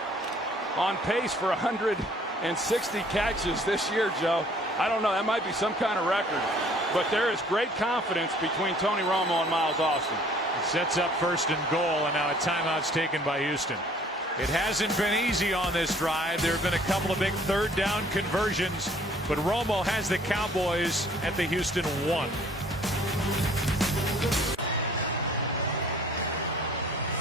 on pace for 160 catches this year, Joe. I don't know, that might be some kind of record, but there is great confidence between Tony Romo and Miles Austin. It sets up 1st and goal, and now a timeout's taken by Houston. It hasn't been easy on this drive. There have been a couple of big 3rd down conversions, but Romo has the Cowboys at the Houston 1.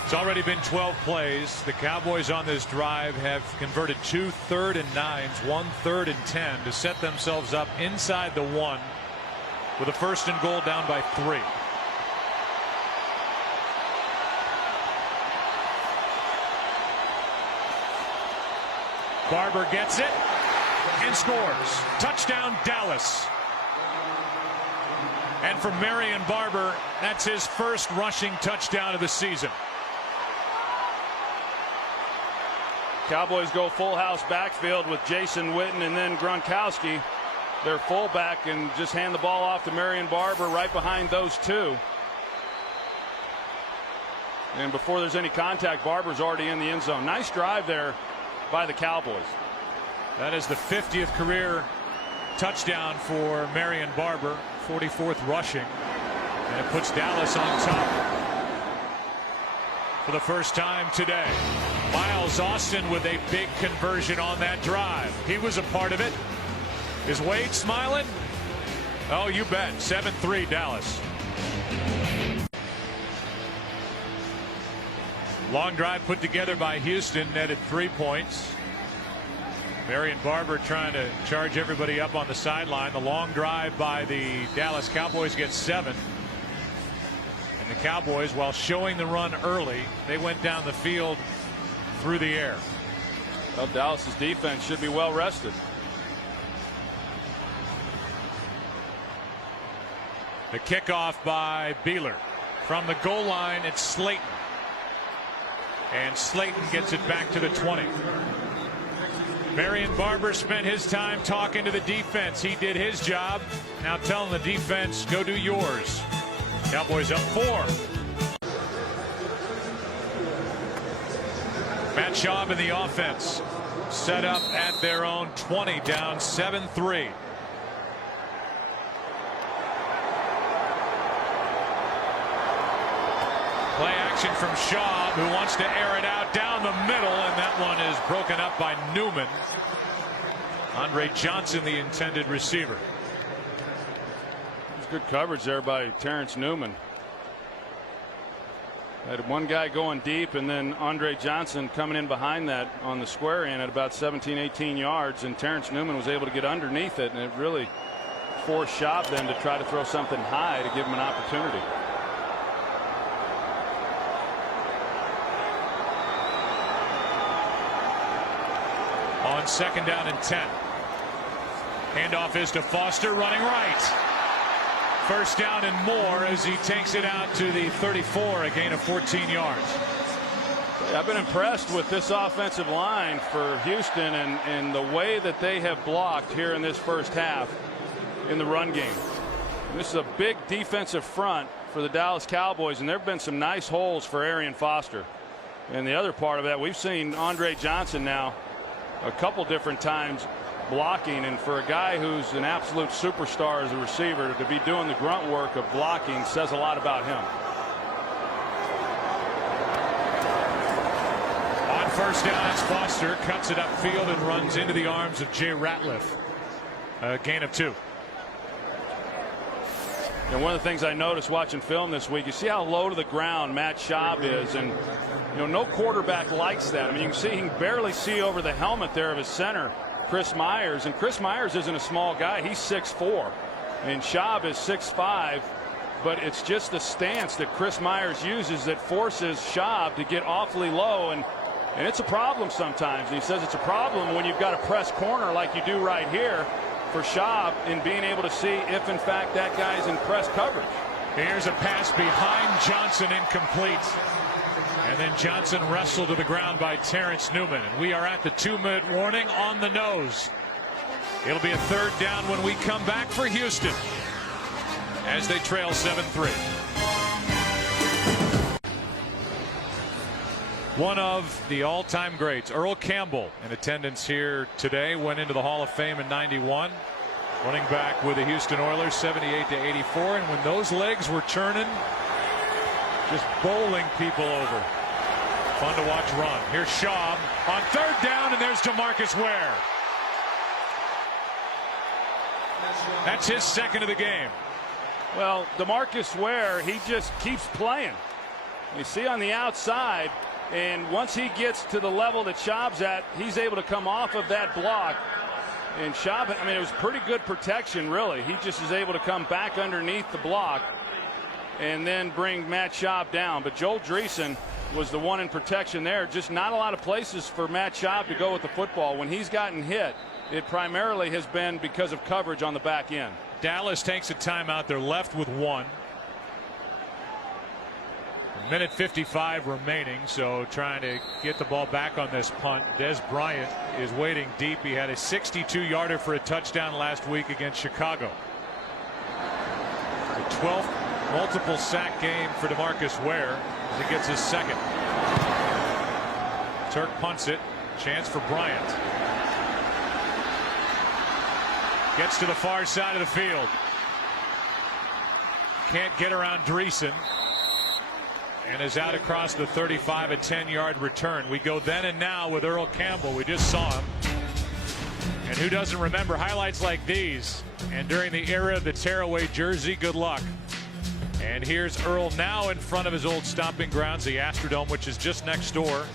It's already been 12 plays. The Cowboys on this drive have converted 2 3rd and 9s, 1 3rd and 10 to set themselves up inside the 1 with a 1st and goal down by 3. Barber gets it and scores. Touchdown, Dallas. And for Marion Barber, that's his first rushing touchdown of the season. Cowboys go full house backfield with Jason Witten and then Gronkowski, their fullback, and just hand the ball off to Marion Barber right behind those two. And before there's any contact, Barber's already in the end zone. Nice drive there by the Cowboys. That is the 50th career touchdown for Marion Barber, 44th rushing, and it puts Dallas on top for the first time today. Miles Austin with a big conversion on that drive. He was a part of it. Is Wade smiling? Oh, you bet. 7-3 Dallas. Long drive put together by Houston, netted 3 points. Marion Barber trying to charge everybody up on the sideline. The long drive by the Dallas Cowboys gets 7. And the Cowboys, while showing the run early, they went down the field through the air. Well, Dallas's defense should be well rested. The kickoff by Beeler. From the goal line, it's Slayton. And Slayton gets it back to the 20. Marion Barber spent his time talking to the defense. He did his job. Now telling the defense, go do yours. Cowboys up 4. Matt Schaub in the offense. Set up at their own 20, down 7-3. Play action from Schaub, who wants to air it out down the middle, and that one is broken up by Newman. Andre Johnson, the intended receiver. Good coverage there by Terrence Newman. Had one guy going deep, and then Andre Johnson coming in behind that on the square end at about 17-18 yards, and Terrence Newman was able to get underneath it, and it really forced Schaub then to try to throw something high to give him an opportunity. On 2nd down and 10. Handoff is to Foster, running right. 1st down and more as he takes it out to the 34, a gain of 14 yards. I've been impressed with this offensive line for Houston and the way that they have blocked here in this first half in the run game. And this is a big defensive front for the Dallas Cowboys, and there have been some nice holes for Arian Foster. And the other part of that, we've seen Andre Johnson now a couple different times blocking, and for a guy who's an absolute superstar as a receiver to be doing the grunt work of blocking says a lot about him. On 1st down, it's Foster, cuts it upfield and runs into the arms of Jay Ratliff. A gain of 2. And one of the things I noticed watching film this week, you see how low to the ground Matt Schaub is, and no quarterback likes that. I mean, you can see he can barely see over the helmet there of his center, Chris Myers, and Chris Myers isn't a small guy. He's 6'4", and Schaub is 6'5", but it's just the stance that Chris Myers uses that forces Schaub to get awfully low, and it's a problem sometimes. And he says it's a problem when you've got a press corner like you do right here for Schaub in being able to see if in fact that guy's in press coverage. Here's a pass behind Johnson, incomplete. And then Johnson wrestled to the ground by Terrence Newman. And we are at the 2-minute warning on the nose. It'll be a 3rd down when we come back for Houston as they trail 7-3. One of the all-time greats, Earl Campbell, in attendance here today, went into the Hall of Fame in '91. Running back with the Houston Oilers, 78-84, and when those legs were churning, just bowling people over. Fun to watch run. Here's Schaub on 3rd down, and there's DeMarcus Ware. That's his 2nd of the game. Well, DeMarcus Ware, he just keeps playing. You see on the outside, and once he gets to the level that Schaub's at, he's able to come off of that block. And Schaub, I mean, it was pretty good protection, really. He just is able to come back underneath the block and then bring Matt Schaub down. But Joel Dreesen was the one in protection there. Just not a lot of places for Matt Schaub to go with the football. When he's gotten hit, it primarily has been because of coverage on the back end. Dallas takes a timeout. They're left with 1. Minute 55 remaining, so trying to get the ball back on this punt. Des Bryant is waiting deep. He had a 62-yarder for a touchdown last week against Chicago. The 12th multiple sack game for DeMarcus Ware as he gets his 2nd. Turk punts it. Chance for Bryant. Gets to the far side of the field. Can't get around Dreesen. And is out across the 35, a 10-yard return. We go then and now with Earl Campbell. We just saw him. And who doesn't remember highlights like these? And during the era of the tearaway jersey, good luck. And here's Earl now in front of his old stomping grounds, the Astrodome, which is just next door.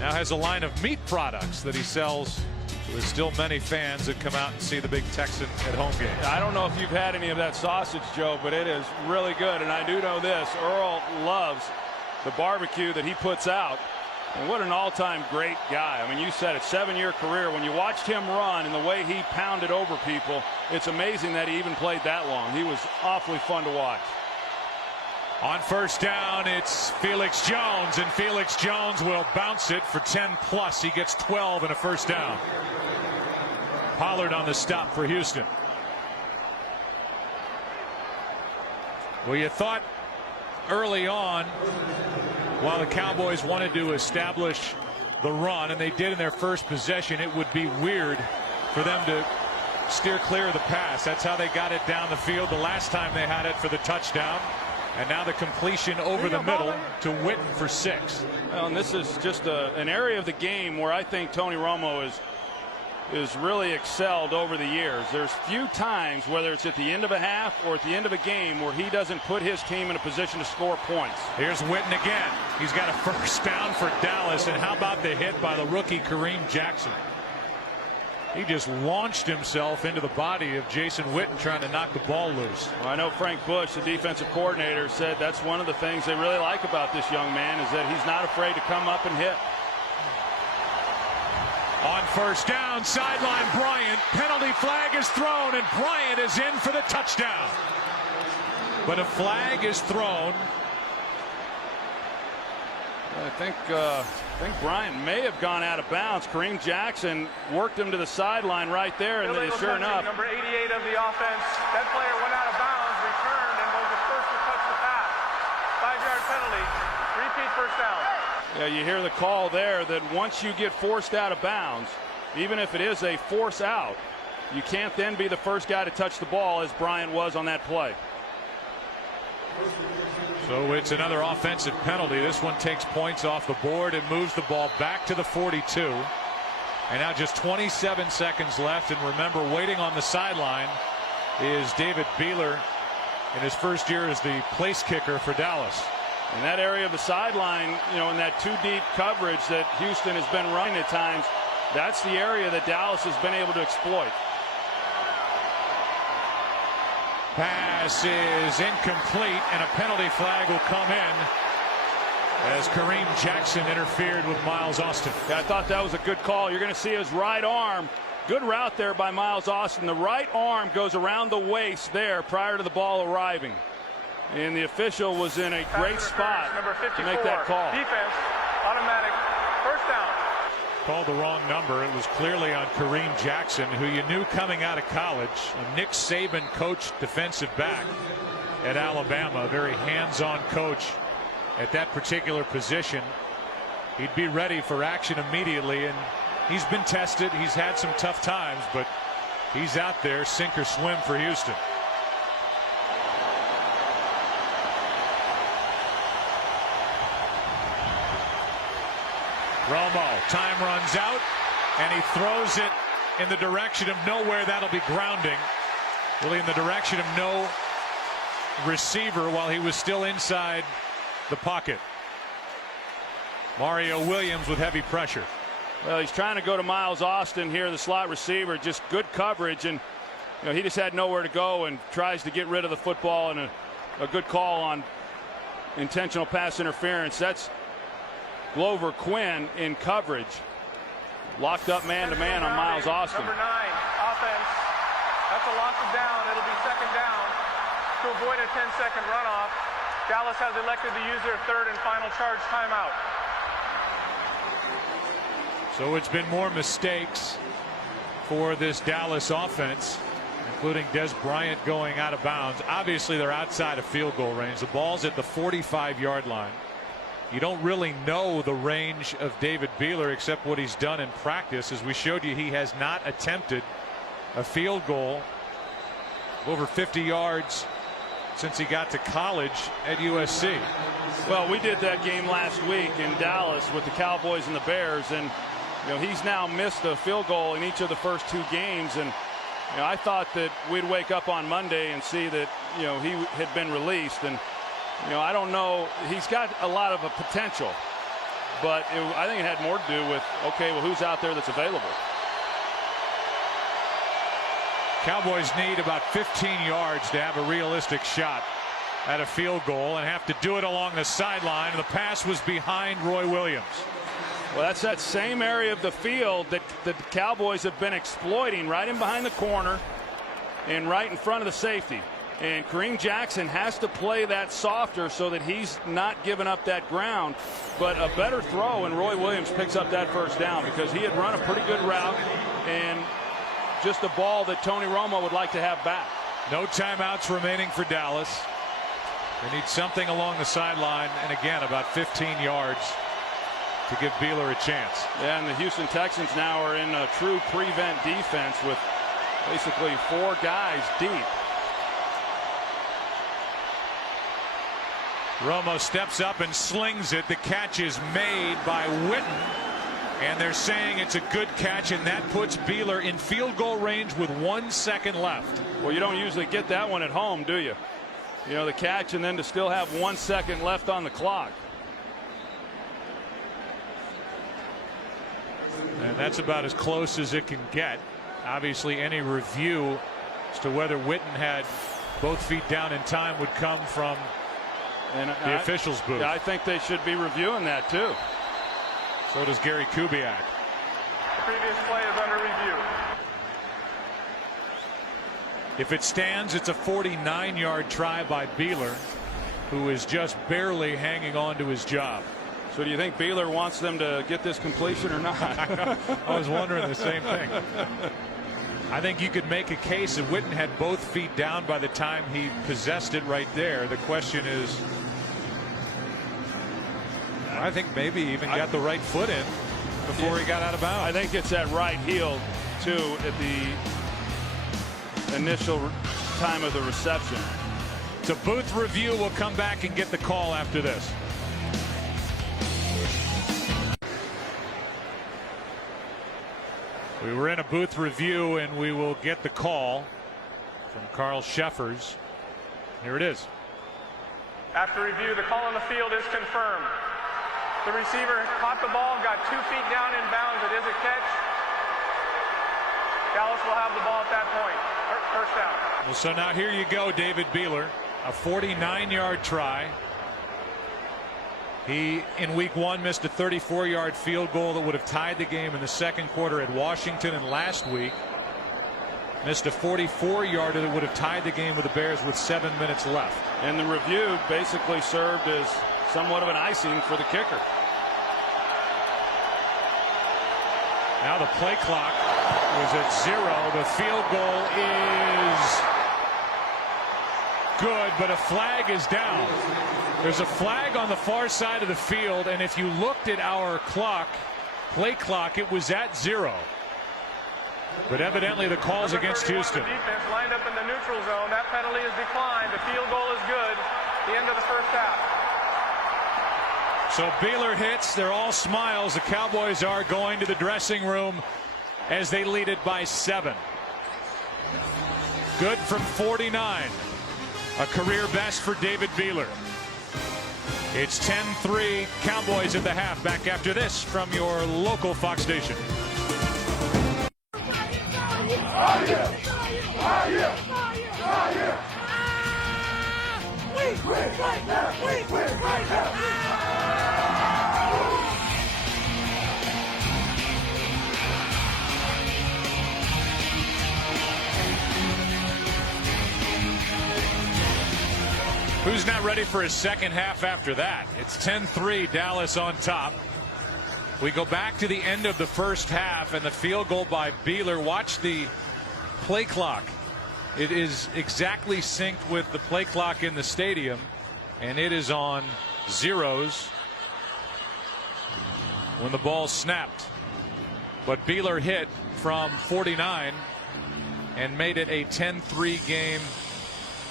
Now has a line of meat products that he sells. So there's still many fans that come out and see the big Texan at home games. I don't know if you've had any of that sausage, Joe, but it is really good. And I do know this, Earl loves the barbecue that he puts out. And what an all-time great guy. I mean, you said it, 7-year career. When you watched him run and the way he pounded over people, it's amazing that he even played that long. He was awfully fun to watch. On 1st down, it's Felix Jones, and Felix Jones will bounce it for 10+. He gets 12 and a 1st down. Pollard on the stop for Houston. Well, you thought early on, while the Cowboys wanted to establish the run, and they did in their first possession, it would be weird for them to steer clear of the pass. That's how they got it down the field the last time they had it for the touchdown. And now the completion over the middle to Witten for 6. Well, and this is just an area of the game where I think Tony Romo is has really excelled over the years. There's few times, whether it's at the end of a half or at the end of a game, where he doesn't put his team in a position to score points. Here's Witten again. He's got a first down for Dallas. And how about the hit by the rookie Kareem Jackson? He just launched himself into the body of Jason Witten trying to knock the ball loose. Well, I know Frank Bush, the defensive coordinator, said that's one of the things they really like about this young man is that he's not afraid to come up and hit. On first down, sideline Bryant. Penalty flag is thrown, and Bryant is in for the touchdown. But a flag is thrown. I think Bryant may have gone out of bounds. Kareem Jackson worked him to the sideline right there, and sure enough. Number 88 of the offense. That player went out of bounds, returned, and was the first to touch the pass. 5-yard penalty. Repeat first down. Yeah, you hear the call there that once you get forced out of bounds, even if it is a force out, you can't then be the first guy to touch the ball as Bryant was on that play. So it's another offensive penalty. This one takes points off the board and moves the ball back to the 42. And now just 27 seconds left. And remember, waiting on the sideline is David Beeler in his first year as the place kicker for Dallas. In that area of the sideline, you know, in that too deep coverage that Houston has been running at times, that's the area that Dallas has been able to exploit. Pass is incomplete, and a penalty flag will come in as Kareem Jackson interfered with Miles Austin. Yeah, I thought that was a good call. You're going to see his right arm. Good route there by Miles Austin. The right arm goes around the waist there prior to the ball arriving. And the official was in a great spot to make that call. Defense, automatic, first down. Called the wrong number. It was clearly on Kareem Jackson, who you knew coming out of college, a Nick Saban coached defensive back at Alabama, a very hands-on coach at that particular position. He'd be ready for action immediately, and he's been tested. He's had some tough times, but he's out there sink or swim for Houston. Romo, time runs out, and he throws it in the direction of nowhere. That'll be grounding. Really in the direction of no receiver while he was still inside the pocket. Mario Williams with heavy pressure. Well, he's trying to go to Miles Austin here, the slot receiver. Just good coverage, and you know, he just had nowhere to go and tries to get rid of the football, and a good call on intentional pass interference. That's Glover Quinn in coverage, locked up man-to-man on Miles Austin. Number 9, offense. That's a loss of down. It'll be second down to avoid a 10-second runoff. Dallas has elected to use their third and final charge timeout. So it's been more mistakes for this Dallas offense, including Des Bryant going out of bounds. Obviously, they're outside of field goal range. The ball's at the 45-yard line. You don't really know the range of David Beeler except what he's done in practice. As we showed you, he has not attempted a field goal over 50 yards since he got to college at USC. Well, we did that game last week in Dallas with the Cowboys and the Bears, and you know, he's now missed a field goal in each of the first 2 games, and you know, I thought that we'd wake up on Monday and see that, you know, he had been released. And you know, I don't know. He's got a lot of a potential, but I think it had more to do with, okay, well, who's out there that's available? Cowboys need about 15 yards to have a realistic shot at a field goal and have to do it along the sideline. The pass was behind Roy Williams. Well, that's that same area of the field that the Cowboys have been exploiting, right in behind the corner and right in front of the safety. And Kareem Jackson has to play that softer so that he's not giving up that ground. But a better throw, and Roy Williams picks up that first down because he had run a pretty good route and just a ball that Tony Romo would like to have back. No timeouts remaining for Dallas. They need something along the sideline, and again, about 15 yards to give Beeler a chance. Yeah, and the Houston Texans now are in a true prevent defense with basically 4 guys deep. Romo steps up and slings it. The catch is made by Witten, And they're saying it's a good catch, and that puts Beeler in field goal range with 1 second left. Well, you don't usually get that one at home, do you? You know, the catch and then to still have 1 second left on the clock. And that's about as close as it can get. Obviously, any review as to whether Witten had both feet down in time would come from the officials' booth. Yeah, I think they should be reviewing that too. So does Gary Kubiak. The previous play is under review. If it stands, it's a 49-yard try by Beeler, who is just barely hanging on to his job. So do you think Beeler wants them to get this completion or not? I was wondering the same thing. I think you could make a case that Witten had both feet down by the time he possessed it right there. The question is, I think maybe even got the right foot in before he got out of bounds. I think it's that right heel too at the initial time of the reception. So booth review will come back and get the call after this. We were in a booth review and we will get the call from Carl Sheffers. Here it is. After review, the call on the field is confirmed. The receiver caught the ball, got 2 feet down in bounds. It is a catch. Dallas will have the ball at that point. First down. Well, so now here you go, David Beeler. A 49-yard try. He, in week 1, missed a 34-yard field goal that would have tied the game in the second quarter at Washington, and last week missed a 44-yarder that would have tied the game with the Bears with 7 minutes left. And the review basically served as somewhat of an icing for the kicker. Now the play clock was at 0. The field goal is good, but a flag is down. There's a flag on the far side of the field, and if you looked at our clock, play clock, it was at 0. But evidently the call's against Houston. Defense lined up in the neutral zone. That penalty is declined. The field goal is good. The end of the first half. So Beeler hits. They're all smiles. The Cowboys are going to the dressing room as they lead it by 7. Good from 49. A career best for David Beeler. It's 10-3 Cowboys at the half. Back after this from your local Fox station. Who's not ready for his second half after that? It's 10-3, Dallas on top. We go back to the end of the first half and the field goal by Beeler. Watch the play clock. It is exactly synced with the play clock in the stadium, and it is on zeros when the ball snapped. But Beeler hit from 49 and made it a 10-3 game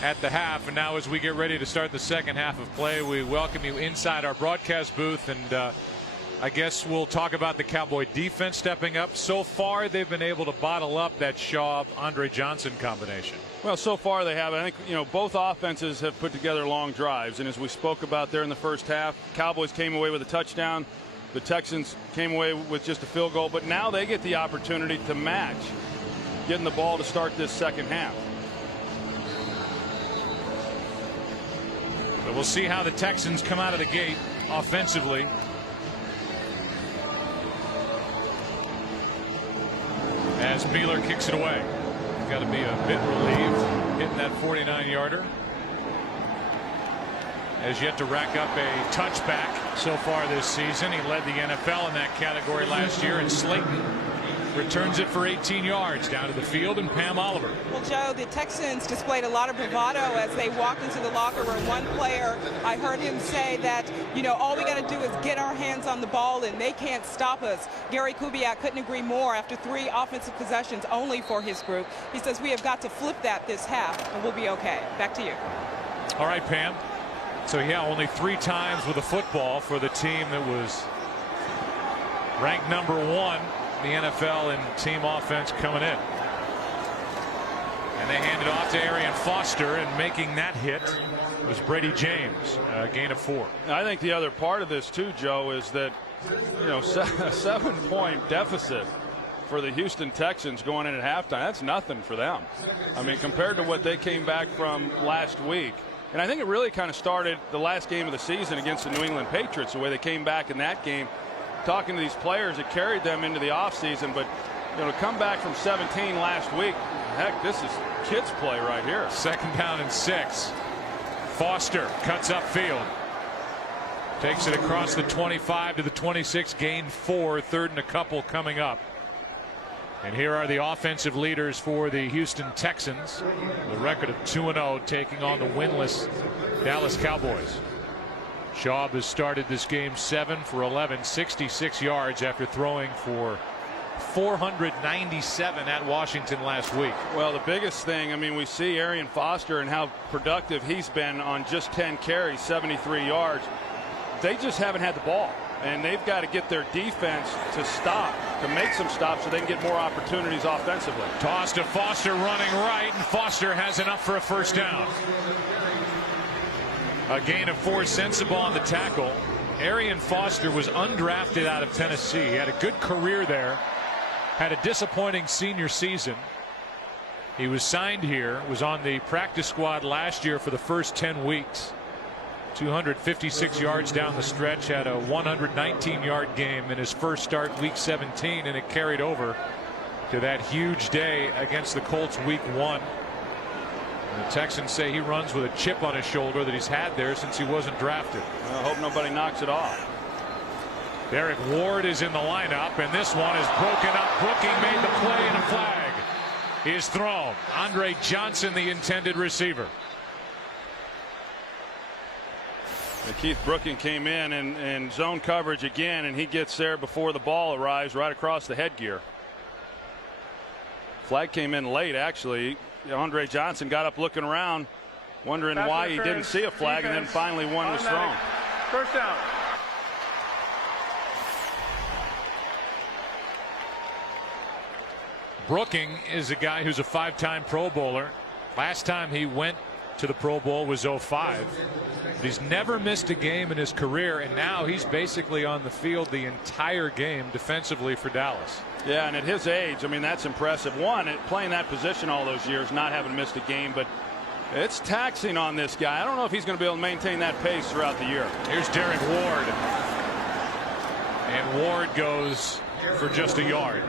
at the half. And now as we get ready to start the second half of play, we welcome you inside our broadcast booth, and I guess we'll talk about the Cowboy defense stepping up. So far they've been able to bottle up that Shaw-Andre Johnson combination. Well, so far they have. I think, you know, both offenses have put together long drives, and as we spoke about there in the first half, Cowboys came away with a touchdown. The Texans came away with just a field goal, but now they get the opportunity to match, getting the ball to start this second half. But we'll see how the Texans come out of the gate offensively. As Beeler kicks it away. Got to be a bit relieved hitting that 49-yarder. Has yet to rack up a touchback so far this season. He led the NFL in that category last year, and Slayton returns it for 18 yards down to the field, and Pam Oliver. Well, Joe, the Texans displayed a lot of bravado as they walked into the locker room. One player, I heard him say that, you know, all we got to do is get our hands on the ball and they can't stop us. Gary Kubiak couldn't agree more after 3 offensive possessions only for his group. He says we have got to flip that this half and we'll be okay. Back to you. All right, Pam. So, yeah, only 3 times with a football for the team that was ranked number 1 in the NFL in team offense coming in. And they hand it off to Arian Foster, and making that hit was Brady James, a gain of 4. I think the other part of this too, Joe, is that a 7-point deficit for the Houston Texans going in at halftime, that's nothing for them. I mean, compared to what they came back from last week. And I think it really kind of started the last game of the season against the New England Patriots, the way they came back in that game. Talking to these players, it carried them into the offseason, but to come back from 17 last week, heck, this is kids play right here. 2nd down and 6. Foster cuts upfield, takes it across the 25 to the 26, gain 4, 3rd and a couple coming up. And here are the offensive leaders for the Houston Texans, the record of 2-0, taking on the winless Dallas Cowboys. Schaub has started this game 7 for 11, 66 yards after throwing for 497 at Washington last week. Well, the biggest thing, I mean, we see Arian Foster and how productive he's been on just 10 carries, 73 yards. They just haven't had the ball, and they've got to get their defense to stop, to make some stops so they can get more opportunities offensively. Toss to Foster running right, and Foster has enough for a 1st down. A gain of 4, sensible on the tackle. Arian Foster was undrafted out of Tennessee. He had a good career there. Had a disappointing senior season. He was signed here, was on the practice squad last year for the first 10 weeks. 256 yards down the stretch, had a 119-yard game in his first start week 17, and it carried over to that huge day against the Colts week 1. And the Texans say he runs with a chip on his shoulder that he's had there since he wasn't drafted. I hope nobody knocks it off. Derek Ward is in the lineup, and this one is broken up. Brooking made the play, and a flag is thrown. Andre Johnson, the intended receiver. And Keith Brooking came in and zone coverage again, and he gets there before the ball arrives, right across the headgear. Flag came in late, actually. Andre Johnson got up looking around, wondering why he didn't see a flag, and then finally one was thrown. 1st down. Brooking is a guy who's a 5-time Pro Bowler. Last time he went to the Pro Bowl was 05. But he's never missed a game in his career, and now he's basically on the field the entire game defensively for Dallas. Yeah, and at his age, I mean, that's impressive. One, playing that position all those years, not having missed a game, but it's taxing on this guy. I don't know if he's going to be able to maintain that pace throughout the year. Here's Derek Ward. And Ward goes for just a yard.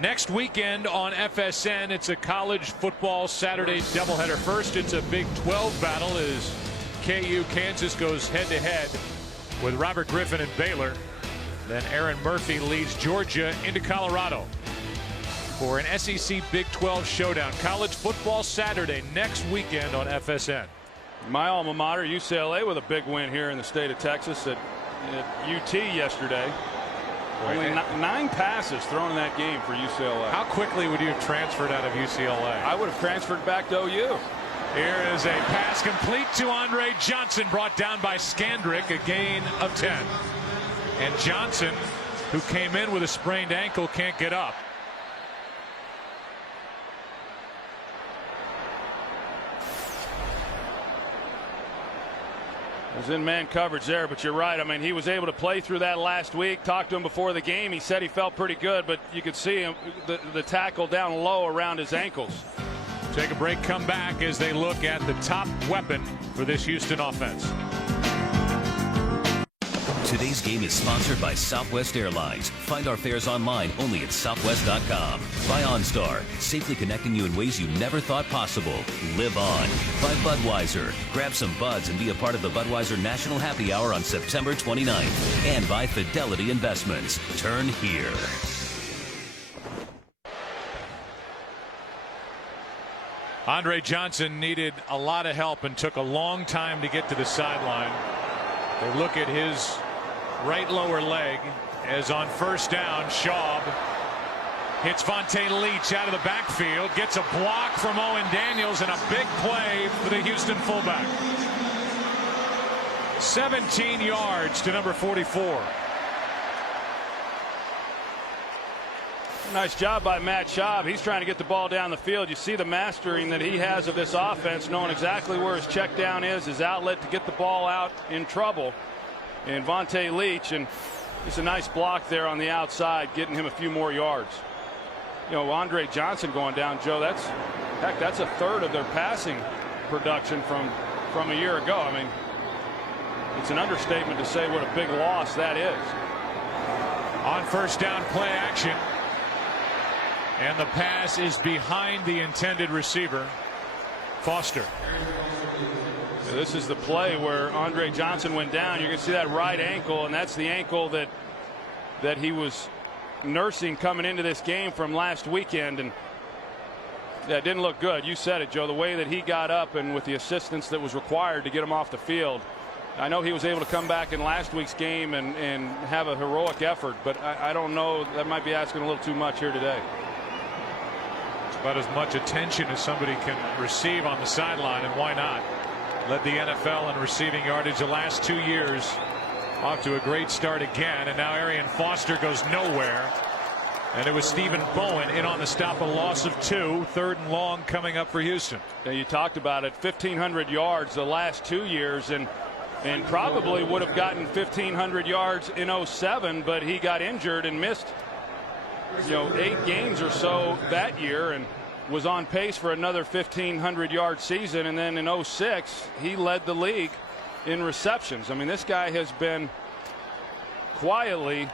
Next weekend on FSN, it's a college football Saturday doubleheader. First, it's a Big 12 battle as KU Kansas goes head-to-head with Robert Griffin and Baylor. Then Aaron Murphy leads Georgia into Colorado for an SEC Big 12 showdown. College football Saturday next weekend on FSN. My alma mater, UCLA, with a big win here in the state of Texas at UT yesterday. Only 9 passes thrown in that game for UCLA. How quickly would you have transferred out of UCLA? I would have transferred back to OU. Here is a pass complete to Andre Johnson, brought down by Skandrick, a gain of 10. And Johnson, who came in with a sprained ankle, can't get up. Was in man coverage there, but you're right. I mean, he was able to play through that last week. Talked to him before the game. He said he felt pretty good, but you could see him, the tackle down low around his ankles. Take a break, come back as they look at the top weapon for this Houston offense. Today's game is sponsored by Southwest Airlines. Find our fares online only at southwest.com. By OnStar, safely connecting you in ways you never thought possible. Live on. By Budweiser, grab some buds and be a part of the Budweiser National Happy Hour on September 29th. And by Fidelity Investments. Turn here. Andre Johnson needed a lot of help and took a long time to get to the sideline. They look at his right lower leg as on first down, Schaub hits Vontae Leach out of the backfield, gets a block from Owen Daniels, and a big play for the Houston fullback. 17 yards to number 44. Nice job by Matt Schaub. He's trying to get the ball down the field. You see the mastering that he has of this offense, knowing exactly where his check down is, his outlet to get the ball out in trouble. And Vontae Leach, and it's a nice block there on the outside, getting him a few more yards. You know, Andre Johnson going down, Joe, that's a third of their passing production from a year ago. I mean, it's an understatement to say what a big loss that is. On first down, play action. And the pass is behind the intended receiver, Foster. This is the play where Andre Johnson went down. You can see that right ankle, and that's the ankle that he was nursing coming into this game from last weekend, and that didn't look good. You said it, Joe, the way that he got up and with the assistance that was required to get him off the field. I know he was able to come back in last week's game and have a heroic effort, but I don't know, that might be asking a little too much here today. About as much attention as somebody can receive on the sideline, and why not? Led the NFL in receiving yardage the last 2 years. Off to a great start again, and now Arian Foster goes nowhere. And it was Stephen Bowen in on the stop, a loss of 2. 3rd and long coming up for Houston. Now, you talked about it, 1,500 yards the last 2 years, and probably would have gotten 1,500 yards in 07, but he got injured and missed 8 games or so that year, and was on pace for another 1,500 yard season. And then in 06 he led the league in receptions. I mean, this guy has been quietly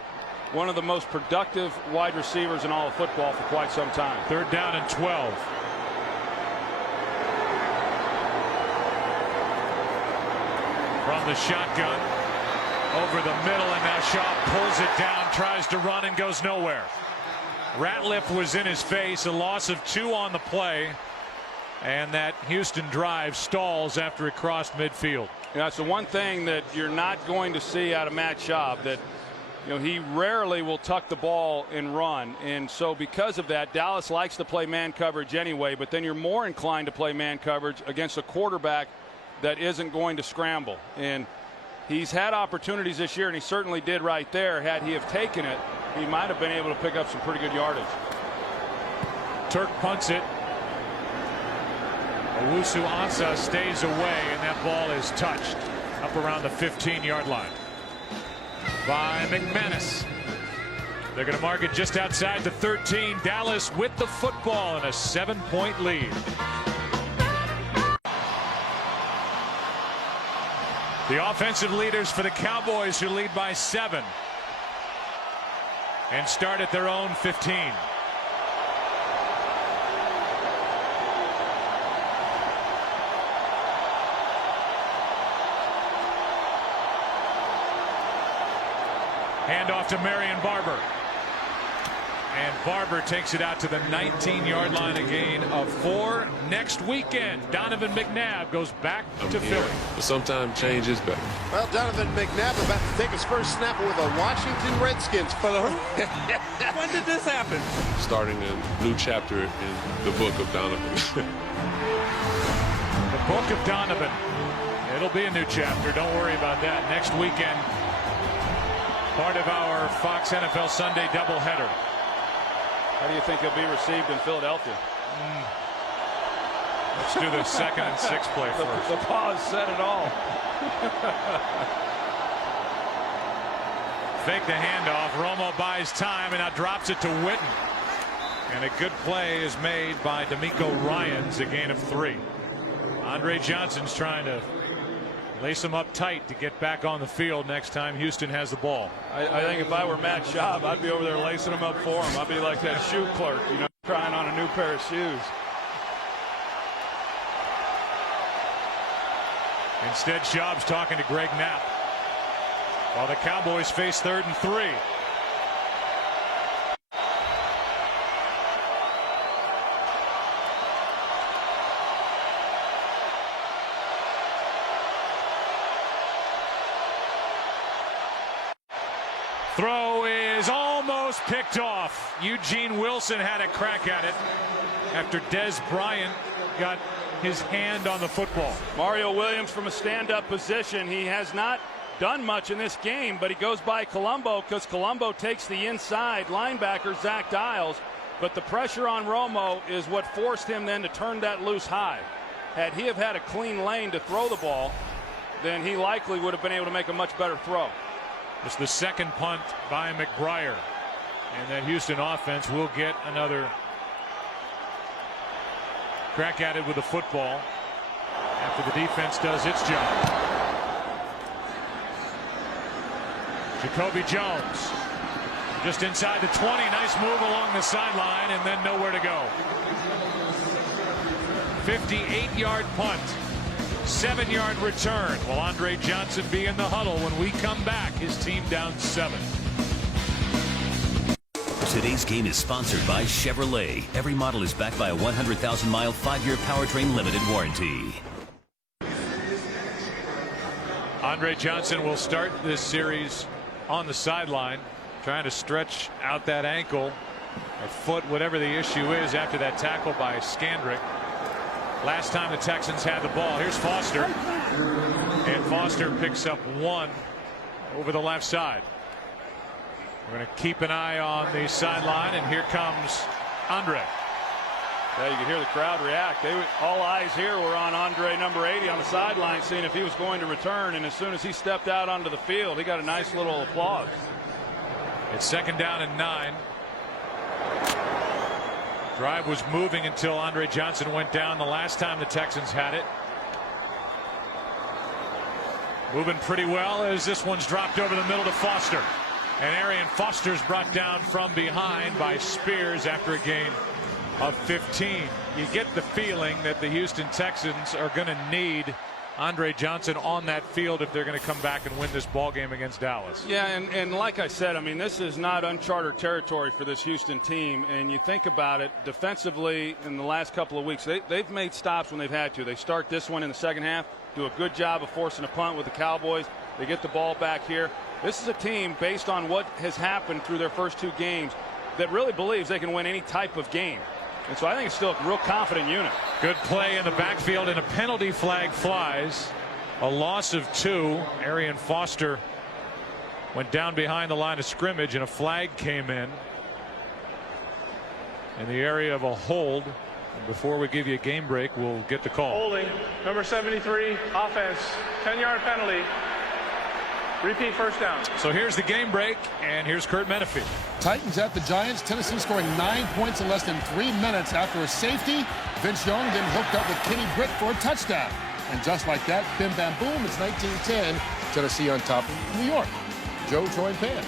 one of the most productive wide receivers in all of football for quite some time. 3rd down and 12. From the shotgun over the middle, and now Shaw pulls it down, tries to run, and goes nowhere. Ratliff was in his face, a loss of 2 on the play, and that Houston drive stalls after it crossed midfield. Yeah, it's the one thing that you're not going to see out of Matt Schaub, that he rarely will tuck the ball and run, and so because of that, Dallas likes to play man coverage anyway, but then you're more inclined to play man coverage against a quarterback that isn't going to scramble. And he's had opportunities this year, and he certainly did right there. Had he have taken it, he might have been able to pick up some pretty good yardage. Turk punts it. Owusu Ansah stays away, and that ball is touched up around the 15-yard line by McManus. They're going to mark it just outside the 13. Dallas with the football and a 7-point lead. The offensive leaders for the Cowboys, who lead by 7 and start at their own 15. Handoff to Marion Barber. And Barber takes it out to the 19-yard line, a gain of 4. Next weekend, Donovan McNabb goes back to Philly. But sometimes change is better. Well, Donovan McNabb about to take his first snap with the Washington Redskins. When did this happen? Starting a new chapter in the book of Donovan. The book of Donovan. It'll be a new chapter. Don't worry about that. Next weekend, part of our Fox NFL Sunday doubleheader. How do you think he'll be received in Philadelphia? Let's do the 2nd and 6 play first. The pause said it all. Fake the handoff. Romo buys time and now drops it to Witten. And a good play is made by D'Amico Ryans, a gain of 3. Andre Johnson's trying to lace him up tight to get back on the field next time Houston has the ball. I think if I were Matt Schaub, I'd be over there lacing him up for him. I'd be like that shoe clerk, trying on a new pair of shoes. Instead, Schaub's talking to Greg Knapp while the Cowboys face 3rd and 3. Throw is almost picked off. Eugene Wilson had a crack at it after Dez Bryant got his hand on the football. Mario Williams from a stand-up position. He has not done much in this game, but he goes by Colombo because Colombo takes the inside linebacker, Zach Dials, But the pressure on Romo is what forced him then to turn that loose high. Had he have had a clean lane to throw the ball, then he likely would have been able to make a much better throw. It's the second punt by McBriar. And that Houston offense will get another crack at it with the football after the defense does its job. Jacoby Jones just inside the 20. Nice move along the sideline and then nowhere to go. 58-yard punt. 7-yard return. Will Andre Johnson be in the huddle when we come back? His team down 7. Today's game is sponsored by Chevrolet. Every model is backed by a 100,000-mile, 5-year powertrain limited warranty. Andre Johnson will start this series on the sideline, trying to stretch out that ankle or foot, whatever the issue is, after that tackle by Scandrick. Last time the Texans had the ball. Here's Foster. And Foster picks up 1 over the left side. We're going to keep an eye on the sideline, and here comes Andre. Yeah, you can hear the crowd react. All eyes here were on Andre, number 80, on the sideline, seeing if he was going to return. And as soon as he stepped out onto the field, he got a nice little applause. It's 2nd down and 9. Drive was moving until Andre Johnson went down the last time the Texans had it. Moving pretty well as this one's dropped over the middle to Foster. And Arian Foster's brought down from behind by Spears after a gain of 15. You get the feeling that the Houston Texans are going to need Andre Johnson on that field if they're going to come back and win this ball game against Dallas. Yeah, and like I said, I mean, this is not uncharted territory for this Houston team. And you think about it, defensively in the last couple of weeks, they've made stops when they've had to. They start this one in the second half, do a good job of forcing a punt with the Cowboys. They get the ball back here. This is a team, based on what has happened through their first 2 games, that really believes they can win any type of game. And so I think it's still a real confident unit. Good play in the backfield, and a penalty flag flies. A loss of 2. Arian Foster went down behind the line of scrimmage, and a flag came in the area of a hold. And before we give you a game break, we'll get the call. Holding, number 73, offense, 10-yard penalty. Repeat, first down. So here's the game break, and here's Kurt Menefee. Titans at the Giants. Tennessee scoring 9 points in less than 3 minutes after a safety. Vince Young then hooked up with Kenny Britt for a touchdown. And just like that, bim, bam, boom, it's 19-10. Tennessee on top of New York. Joe, Troy, and Pan.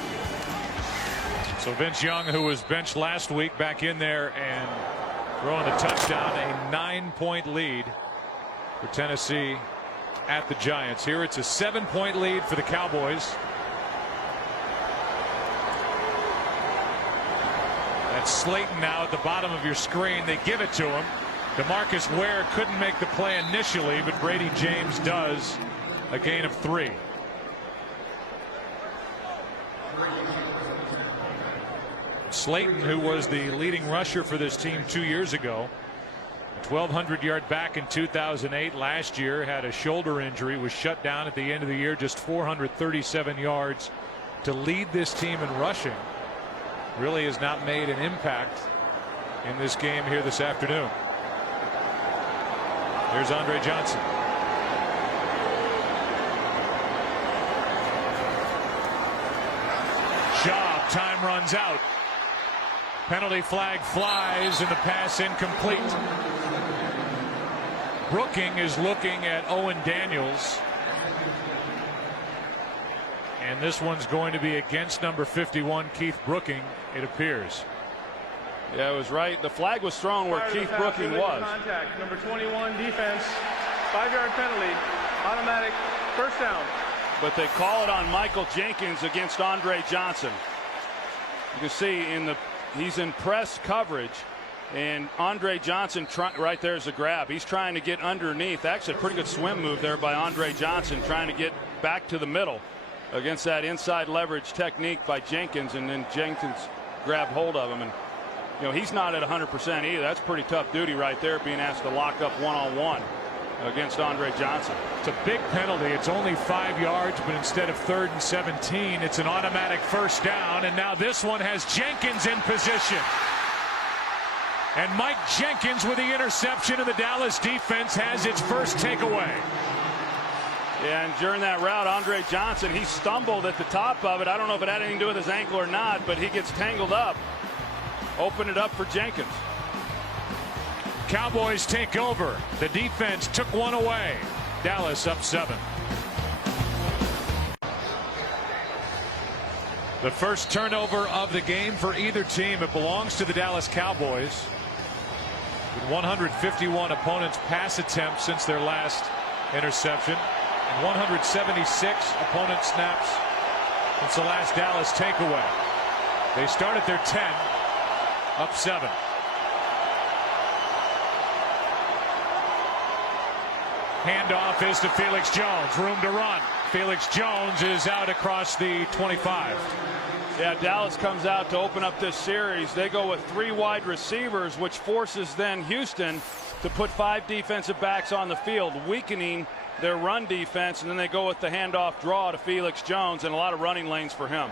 So Vince Young, who was benched last week, back in there and throwing the touchdown. A 9-point lead for Tennessee at the Giants. Here it's a 7-point lead for the Cowboys. That's Slayton now at the bottom of your screen. They give it to him. DeMarcus Ware couldn't make the play initially, but Brady James does. A gain of 3. Slayton, who was the leading rusher for this team 2 years ago, 1,200-yard back in 2008. Last year had a shoulder injury, was shut down at the end of the year, just 437 yards to lead this team in rushing. Really has not made an impact in this game here this afternoon. Here's Andre Johnson. Job, time runs out. Penalty flag flies and the pass incomplete. Brooking is looking at Owen Daniels. And this one's going to be against number 51, Keith Brooking, it appears. Yeah, it was right. The flag was thrown where Keith Brooking was. Contact, number 21, defense, 5-yard penalty, automatic, first down. But they call it on Michael Jenkins against Andre Johnson. You can see he's in press coverage, and Andre Johnson right there's a grab. He's trying to get underneath. Actually, a pretty good swim move there by Andre Johnson, trying to get back to the middle against that inside leverage technique by Jenkins, and then Jenkins grabbed hold of him. And you know, he's not at 100% either. That's pretty tough duty right there, being asked to lock up one-on-one against Andre Johnson. It's a big penalty. It's only 5 yards, but instead of 3rd and 17, it's an automatic first down. And now this one has Jenkins in position. And Mike Jenkins with the interception, and the Dallas defense has its first takeaway. Yeah, and during that route, Andre Johnson, he stumbled at the top of it. I don't know if it had anything to do with his ankle or not, but he gets tangled up. Open it up for Jenkins. Cowboys take over. The defense took one away. Dallas up 7. The first turnover of the game for either team. It belongs to the Dallas Cowboys. With 151 opponents' pass attempts since their last interception, and 176 opponent snaps since the last Dallas takeaway. They start at their 10, up 7. Handoff is to Felix Jones. Room to run. Felix Jones is out across the 25. Yeah, Dallas comes out to open up this series. They go with 3 wide receivers, which forces then Houston to put 5 defensive backs on the field, weakening their run defense. And then they go with the handoff draw to Felix Jones, and a lot of running lanes for him.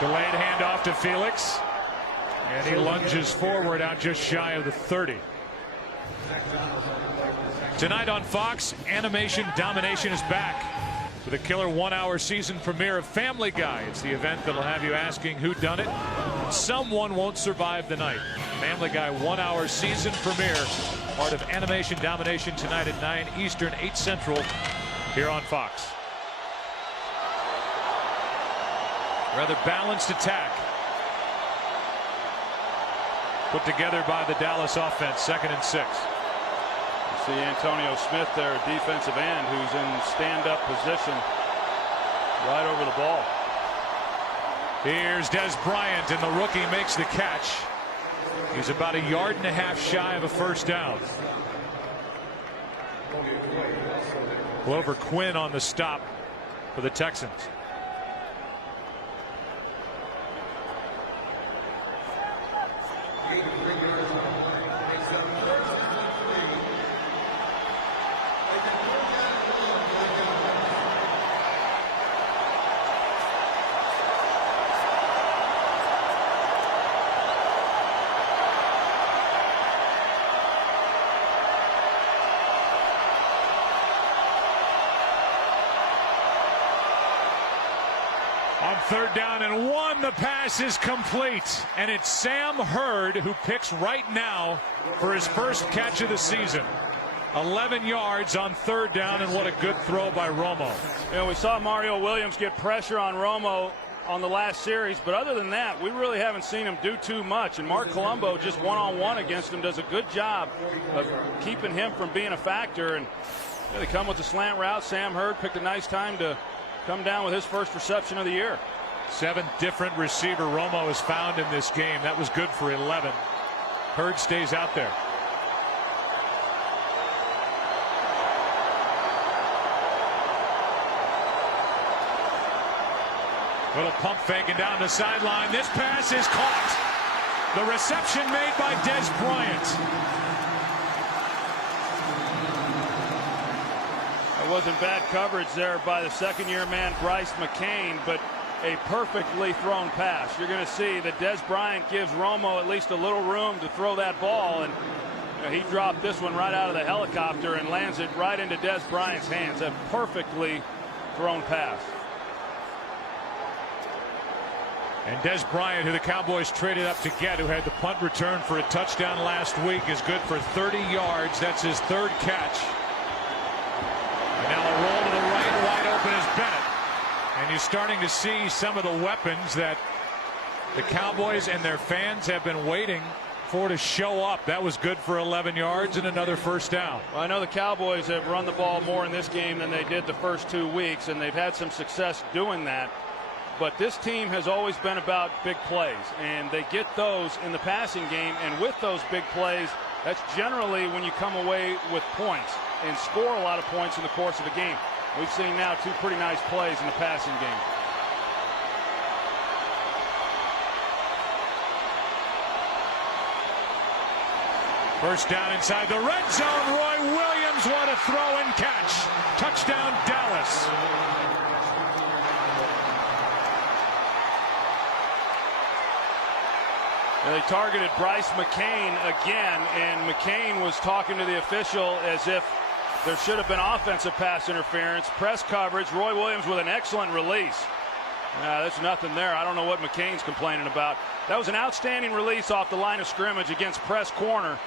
Delayed handoff to Felix, and he lunges forward out just shy of the 30. Tonight on Fox, Animation Domination is back with a killer 1-hour season premiere of Family Guy. It's the event that'll have you asking who done it. Someone won't survive the night. Family Guy 1-hour season premiere, part of Animation Domination, tonight at 9 Eastern, 8 Central, here on Fox. Rather balanced attack put together by the Dallas offense. 2nd and 6. You see Antonio Smith there, a defensive end who's in stand-up position right over the ball. Here's Des Bryant, and the rookie makes the catch. He's about 1.5 yards shy of a first down. Glover Quinn on the stop for the Texans. On 3rd down and 1, the pass is complete, and it's Sam Hurd who picks right now for his first catch of the season. 11 yards on 3rd down, and what a good throw by Romo. You know, we saw Mario Williams get pressure on Romo on the last series, but other than that, we really haven't seen him do too much. And Mark Colombo, just one-on-one against him, does a good job of keeping him from being a factor. And they come with the slant route. Sam Hurd picked a nice time to come down with his first reception of the year. 7 different receiver Romo has found in this game. That was good for 11. Hurd stays out there. Little pump faking down the sideline. This pass is caught. The reception made by Des Bryant. It wasn't bad coverage there by the 2nd-year man Bryce McCain, but a perfectly thrown pass. You're going to see that Des Bryant gives Romo at least a little room to throw that ball, and he dropped this one right out of the helicopter and lands it right into Des Bryant's hands. A perfectly thrown pass. And Des Bryant, who the Cowboys traded up to get, who had the punt return for a touchdown last week, is good for 30 yards. That's his 3rd catch. And now a roll to the right, wide open is Bennett. And you're starting to see some of the weapons that the Cowboys and their fans have been waiting for to show up. That was good for 11 yards and another first down. Well, I know the Cowboys have run the ball more in this game than they did the first 2 weeks, and they've had some success doing that. But this team has always been about big plays, and they get those in the passing game. And with those big plays, that's generally when you come away with points and score a lot of points in the course of a game. We've seen now 2 pretty nice plays in the passing game. First down inside the red zone. Roy Williams, what a throw and catch. Touchdown, Dallas. They targeted Bryce McCain again, and McCain was talking to the official as if there should have been offensive pass interference. Press coverage. Roy Williams with an excellent release. There's nothing there. I don't know what McCain's complaining about. That was an outstanding release off the line of scrimmage against press corner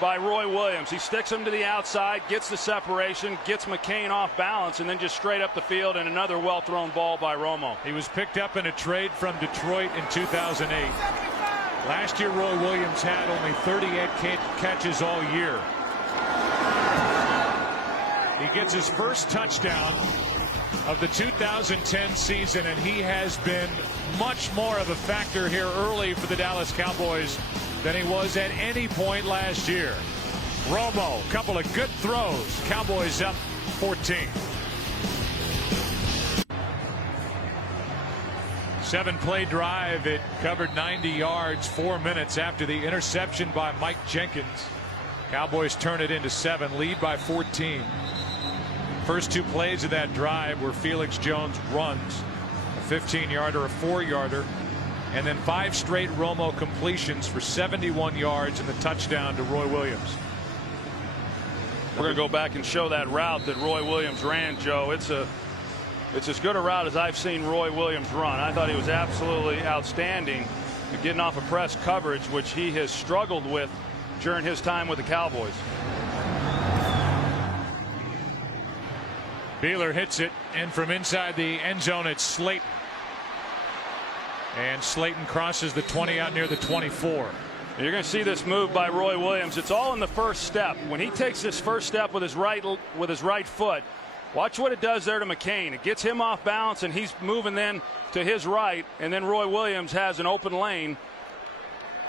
by Roy Williams. He sticks him to the outside, gets the separation, gets McCain off balance, and then just straight up the field, and another well-thrown ball by Romo. He was picked up in a trade from Detroit in 2008. Last year, Roy Williams had only 38 catches all year. He gets his first touchdown of the 2010 season, and he has been much more of a factor here early for the Dallas Cowboys than he was at any point last year. Romo, couple of good throws. Cowboys up 14. 7-play drive. It covered 90 yards, 4 minutes after the interception by Mike Jenkins. Cowboys turn it into 7, lead by 14. First 2 plays of that drive were Felix Jones runs, a 15-yarder, a 4-yarder, and then 5 straight Romo completions for 71 yards and the touchdown to Roy Williams. We're going to go back and show that route that Roy Williams ran, Joe. It's as good a route as I've seen Roy Williams run. I thought he was absolutely outstanding at getting off of press coverage, which he has struggled with during his time with the Cowboys. Beeler hits it, and from inside the end zone, it's Slayton. And Slayton crosses the 20 out near the 24. You're going to see this move by Roy Williams. It's all in the first step. When he takes this first step with his right foot, watch what it does there to McCain. It gets him off balance, and he's moving then to his right, and then Roy Williams has an open lane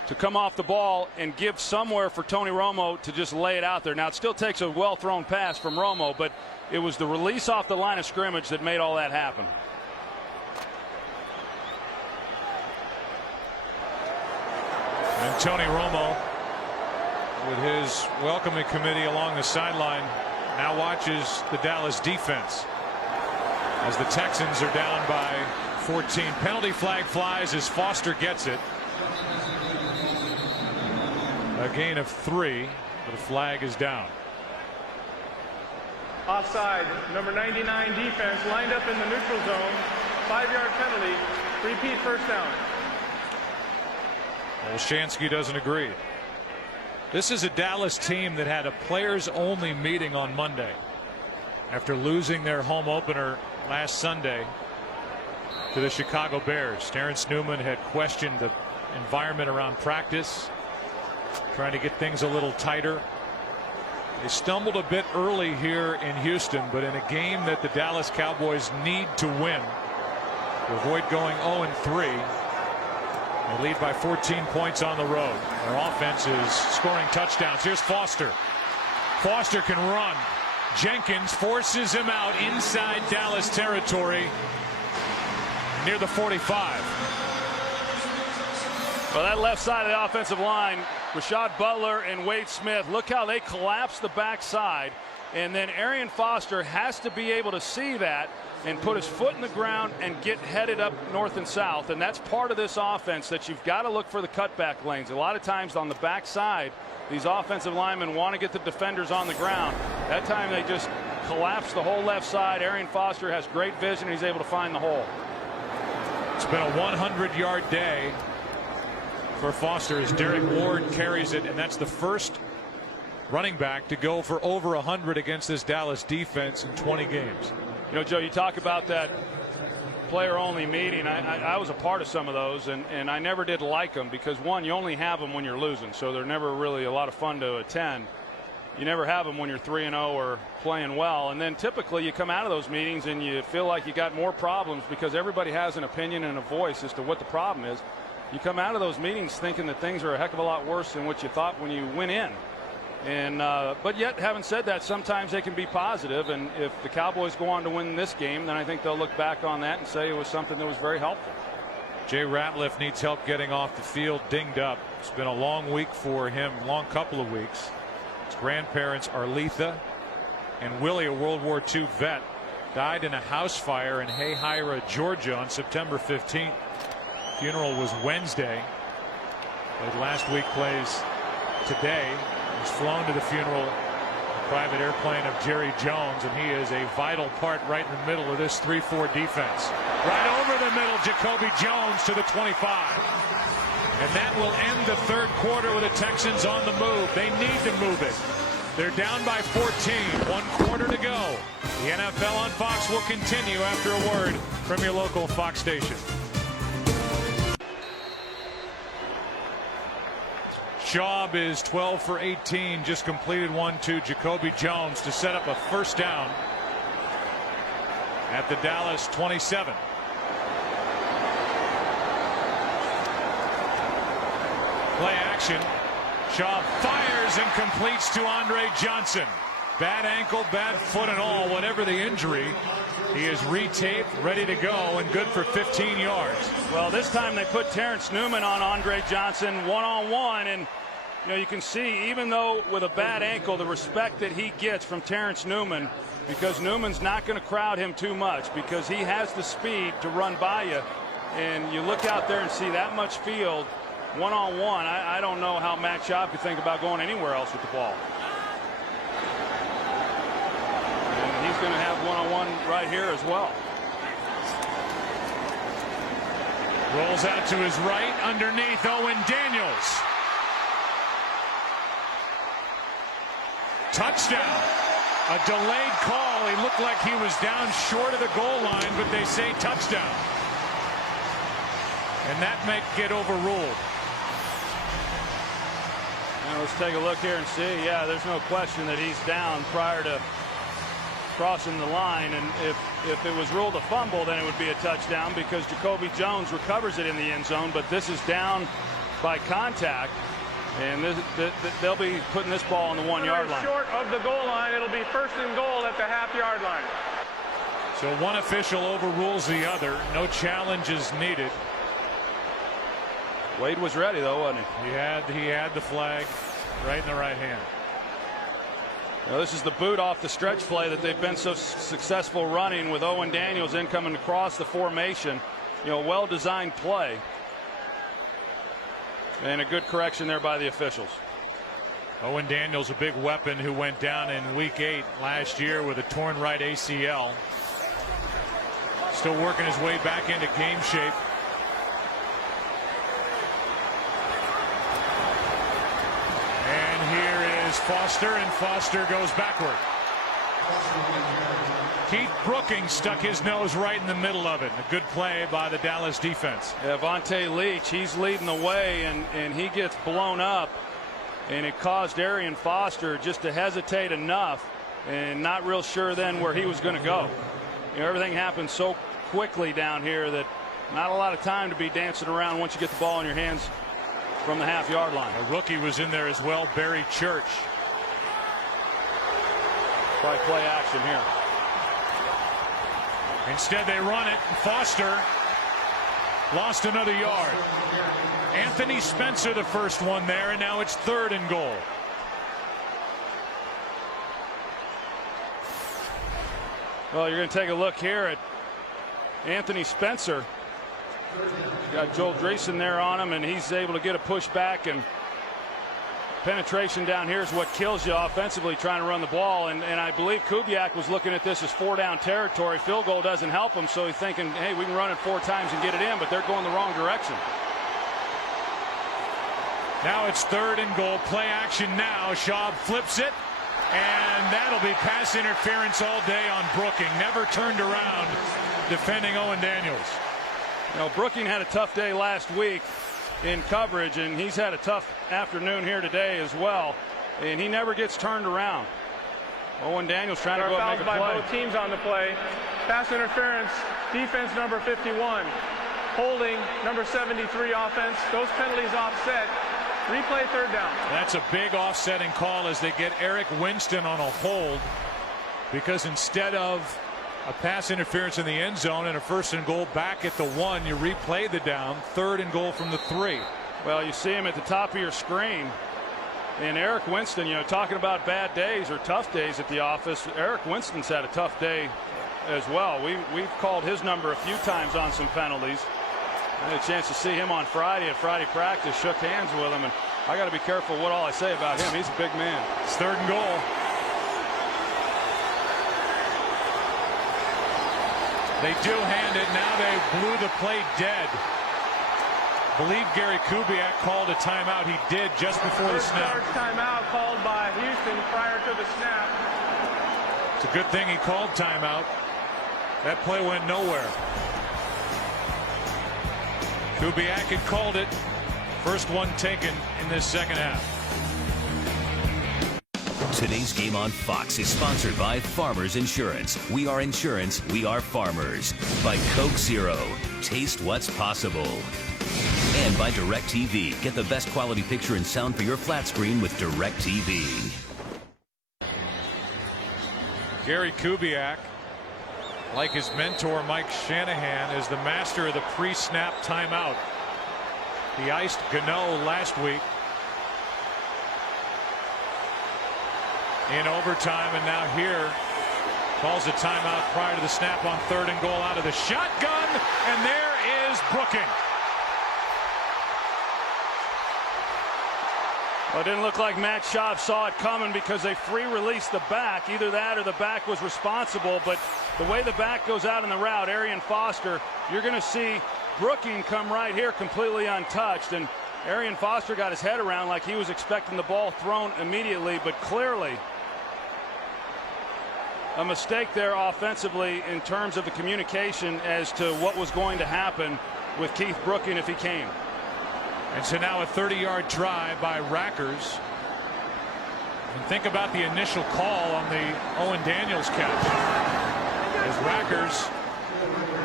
to come off the ball and give somewhere for Tony Romo to just lay it out there. Now, it still takes a well-thrown pass from Romo, but it was the release off the line of scrimmage that made all that happen. And Tony Romo, with his welcoming committee along the sideline, now watches the Dallas defense as the Texans are down by 14. Penalty flag flies as Foster gets it. A gain of 3, but a flag is down. Offside, number 99 defense lined up in the neutral zone. 5-yard penalty. Repeat first down. Olshansky doesn't agree. This is a Dallas team that had a players-only meeting on Monday after losing their home opener last Sunday to the Chicago Bears. Terrence Newman had questioned the environment around practice, trying to get things a little tighter. They stumbled a bit early here in Houston, but in a game that the Dallas Cowboys need to win to avoid going 0-3, they lead by 14 points on the road. Their offense is scoring touchdowns. Here's Foster. Foster can run. Jenkins forces him out inside Dallas territory near the 45. Well, that left side of the offensive line, Rashad Butler and Wade Smith, look how they collapse the backside. And then Arian Foster has to be able to see that and put his foot in the ground and get headed up north and south. And that's part of this offense, that you've got to look for the cutback lanes. A lot of times on the backside, these offensive linemen want to get the defenders on the ground. That time they just collapse the whole left side. Arian Foster has great vision. He's able to find the hole. It's been a 100-yard day for Foster as Derek Ward carries it, and that's the first running back to go for over 100 against this Dallas defense in 20 games. You know, Joe, you talk about that player-only meeting. I was a part of some of those, and I never did like them because, one, you only have them when you're losing, so they're never really a lot of fun to attend. You never have them when you're 3-0 or playing well, and then typically you come out of those meetings and you feel like you got more problems because everybody has an opinion and a voice as to what the problem is. You come out of those meetings thinking that things are a heck of a lot worse than what you thought when you went in. And but yet, having said that, sometimes they can be positive, and if the Cowboys go on to win this game, then I think they'll look back on that and say it was something that was very helpful. Jay Ratliff needs help getting off the field, dinged up. It's been a long week for him, long couple of weeks. His grandparents, Arletha and Willie, a World War II vet, died in a house fire in Hayhira, Georgia on September 15th. Funeral was Wednesday. Played last week, plays today. He's flown to the funeral, private airplane of Jerry Jones, and he is a vital part right in the middle of this 3-4 defense. Right over the middle, Jacoby Jones to the 25. And that will end the third quarter with the Texans on the move. They need to move it. They're down by 14, 1 quarter to go. The NFL on Fox will continue after a word from your local Fox station. Schaub is 12 for 18, just completed 1-2. Jacoby Jones to set up a first down at the Dallas 27. Play action. Schaub fires and completes to Andre Johnson. Bad ankle, bad foot and all, whatever the injury. He is retaped, ready to go, and good for 15 yards. Well, this time they put Terrence Newman on Andre Johnson one-on-one, and you can see, even though with a bad ankle, the respect that he gets from Terrence Newman, because Newman's not going to crowd him too much, because he has the speed to run by you. And you look out there and see that much field one-on-one. I don't know how Matt Schaub could think about going anywhere else with the ball. And he's going to have one-on-one right here as well. Rolls out to his right, underneath Owen Daniels. Touchdown. A delayed call. He looked like he was down short of the goal line, but they say touchdown. And that may get overruled. Now let's take a look here and see. Yeah, there's no question that he's down prior to crossing the line. And if it was ruled a fumble, then it would be a touchdown because Jacoby Jones recovers it in the end zone. But this is down by contact. And they'll be putting this ball on the 1 yard line. Short of the goal line, it'll be first and goal at the half-yard line. So one official overrules the other. No challenges needed. Wade was ready though, wasn't he? He had the flag right in the right hand. Now, this is the boot off the stretch play that they've been so successful running with Owen Daniels in coming across the formation. Well-designed play. And a good correction there by the officials. Owen Daniels, a big weapon who went down in week 8 last year with a torn right ACL. Still working his way back into game shape. And here is Foster, and Foster goes backward. Keith Brooking stuck his nose right in the middle of it. A good play by the Dallas defense. Yeah, Vontae Leach, he's leading the way, and he gets blown up, and it caused Arian Foster just to hesitate enough and not real sure then where he was going to go. Everything happened so quickly down here that not a lot of time to be dancing around once you get the ball in your hands from the half-yard line. A rookie was in there as well, Barry Church. Probably play action here. Instead they run it. Foster lost another yard. Anthony Spencer the first one there, and now it's 3rd and goal. Well, you're going to take a look here at Anthony Spencer. Got Joel Dreesen there on him, and he's able to get a push back, and penetration down here is what kills you offensively trying to run the ball. And I believe Kubiak was looking at this as 4-down territory. Field goal doesn't help him, so he's thinking, hey, we can run it 4 times and get it in, but they're going the wrong direction. Now it's 3rd and goal. Play action now. Schaub flips it, and that'll be pass interference all day on Brooking. Never turned around defending Owen Daniels. Brooking had a tough day last week in coverage, and he's had a tough afternoon here today as well, and he never gets turned around. Owen Daniels trying to go up and make a play. By both teams on the play. Pass interference, defense number 51. Holding number 73 offense. Those penalties offset. Replay 3rd down. That's a big offsetting call as they get Eric Winston on a hold, because instead of A pass interference in the end zone and a 1st and goal back at the 1. You replay the down. 3rd and goal from the 3. Well, you see him at the top of your screen. And Eric Winston, you know, talking about bad days or tough days at the office. Eric Winston's had a tough day as well. We've called his number a few times on some penalties. I had a chance to see him on Friday at Friday practice, shook hands with him, and I got to be careful what all I say about him. He's a big man. It's 3rd and goal. They do hand it. Now they blew the play dead. Believe Gary Kubiak called a timeout. He did just before the snap. First timeout called by Houston prior to the snap. It's a good thing he called timeout. That play went nowhere. Kubiak had called it. First one taken in this second half. Today's game on Fox is sponsored by Farmers Insurance. We are insurance, we are farmers. By Coke Zero, taste what's possible. And by DirecTV. Get the best quality picture and sound for your flat screen with DirecTV. Gary Kubiak, like his mentor Mike Shanahan, is the master of the pre-snap timeout. He iced Gano last week in overtime, and now here calls a timeout prior to the snap on 3rd and goal out of the shotgun, and there is Brooking. Well, it didn't look like Matt Schaub saw it coming because they free-released the back. Either that or the back was responsible, but the way the back goes out in the route, Arian Foster, you're going to see Brooking come right here completely untouched, and Arian Foster got his head around like he was expecting the ball thrown immediately, but clearly a mistake there offensively in terms of the communication as to what was going to happen with Keith Brooking if he came. And so now a 30-yard try by Rackers. And think about the initial call on the Owen Daniels catch, as Rackers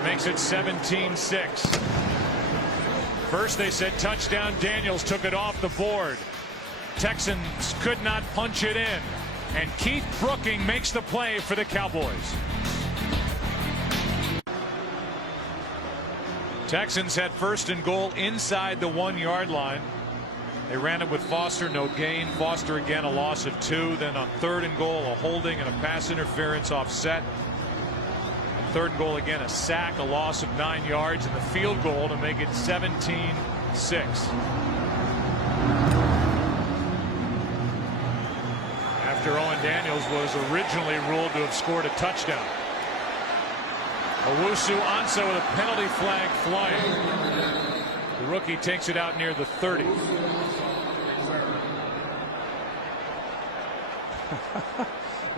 makes it 17-6. First they said touchdown. Daniels took it off the board. Texans could not punch it in. And Keith Brooking makes the play for the Cowboys. Texans had 1st and goal inside the 1-yard line. They ran it with Foster, no gain. Foster again a loss of 2. Then on 3rd and goal, a holding and a pass interference offset. 3rd and goal again, a sack, a loss of 9 yards, and the field goal to make it 17-6. After Owen Daniels was originally ruled to have scored a touchdown. Owusu Ansah with a penalty flag flying. The rookie takes it out near the 30.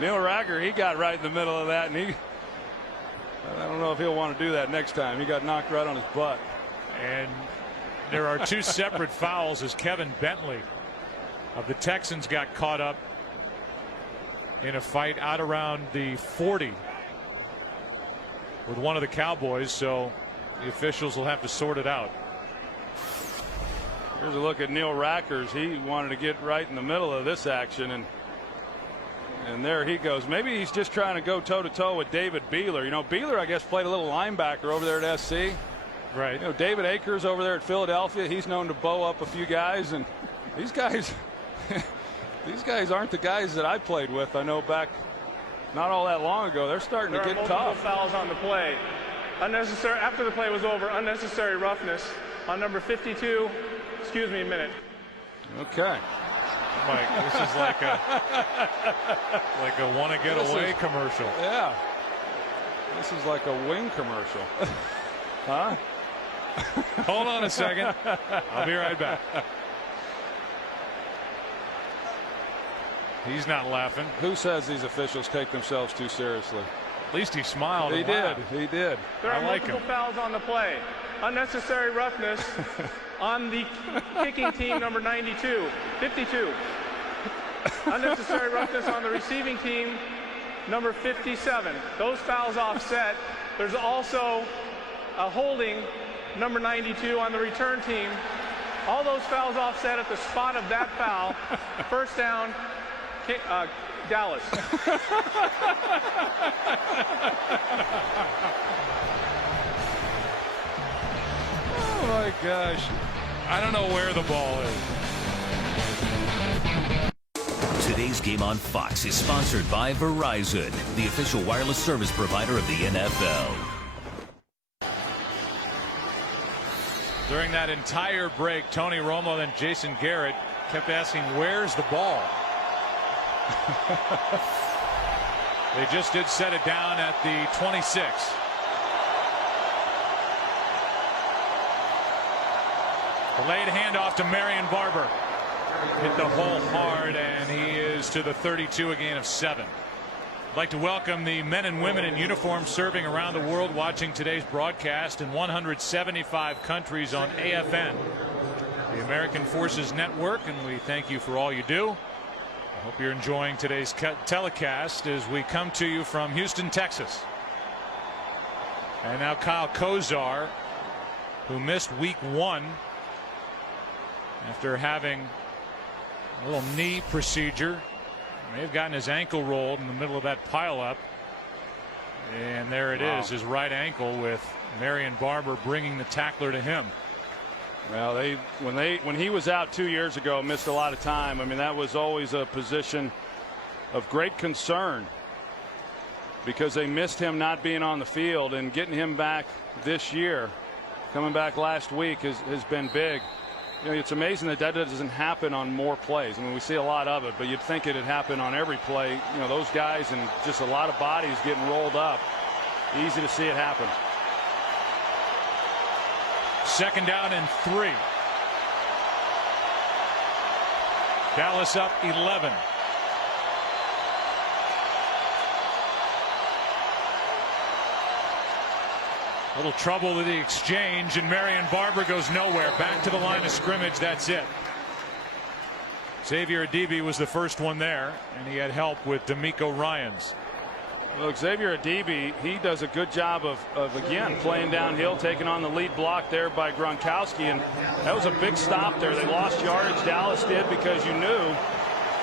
Neil Racker, he got right in the middle of that, and I don't know if he'll want to do that next time. He got knocked right on his butt. And there are 2 separate fouls as Kevin Bentley of the Texans got caught up in a fight out around the 40 with one of the Cowboys, so the officials will have to sort it out. Here's a look at Neil Rackers. He wanted to get right in the middle of this action, and there he goes. Maybe he's just trying to go toe-to-toe with David Beeler. You know, Beeler, I guess, played a little linebacker over there at SC. Right. You know, David Akers over there at Philadelphia, he's known to bow up a few guys, and these guys these guys aren't the guys that I played with. I know back not all that long ago. They're starting to get tough. There are multiple fouls on the play. Unnecessary, after the play was over, unnecessary roughness on number 52. Excuse me a minute. Okay. Mike, this is like a want to get away commercial. Yeah. This is like a wing commercial. Huh? Hold on a second. I'll be right back. He's not laughing. Who says these officials take themselves too seriously? At least he smiled. He did. He did. There are multiple fouls on the play. Unnecessary roughness on the kicking team, number 52. Unnecessary roughness on the receiving team, number 57. Those fouls offset. There's also a holding, number 92, on the return team. All those fouls offset at the spot of that foul. First down, Dallas. gosh. I don't know where the ball is. Today's game on Fox is sponsored by Verizon, the official wireless service provider of the NFL. During that entire break, Tony Romo and Jason Garrett kept asking, where's the ball? They just did set it down at the 26. Delayed handoff to Marion Barber. Hit the hole hard, and he is to the 32, a gain of 7. I'd like to welcome the men and women in uniform serving around the world watching today's broadcast in 175 countries on AFN, the American Forces Network, and we thank you for all you do. I hope you're enjoying today's telecast as we come to you from Houston, Texas. And now Kyle Kozar, who missed week 1 after having a little knee procedure. May have gotten his ankle rolled in the middle of that pileup. And there it is, his right ankle, with Marion Barber bringing the tackler to him. Well, when he was out 2 years ago, missed a lot of time. I mean, that was always a position of great concern because they missed him not being on the field, and getting him back this year, coming back last week, has been big. You know, it's amazing that doesn't happen on more plays. I mean, we see a lot of it, but you'd think it'd happen on every play. You know, those guys and just a lot of bodies getting rolled up. Easy to see it happen. Second down and 3. Dallas up 11. Little trouble with the exchange, and Marion Barber goes nowhere. Back to the line of scrimmage. That's it. Xavier Adibi was the first one there, and he had help with D'Amico Ryans. Well, Xavier Adibi, he does a good job of again playing downhill, taking on the lead block there by Gronkowski, and that was a big stop there. They lost yardage, Dallas did, because you knew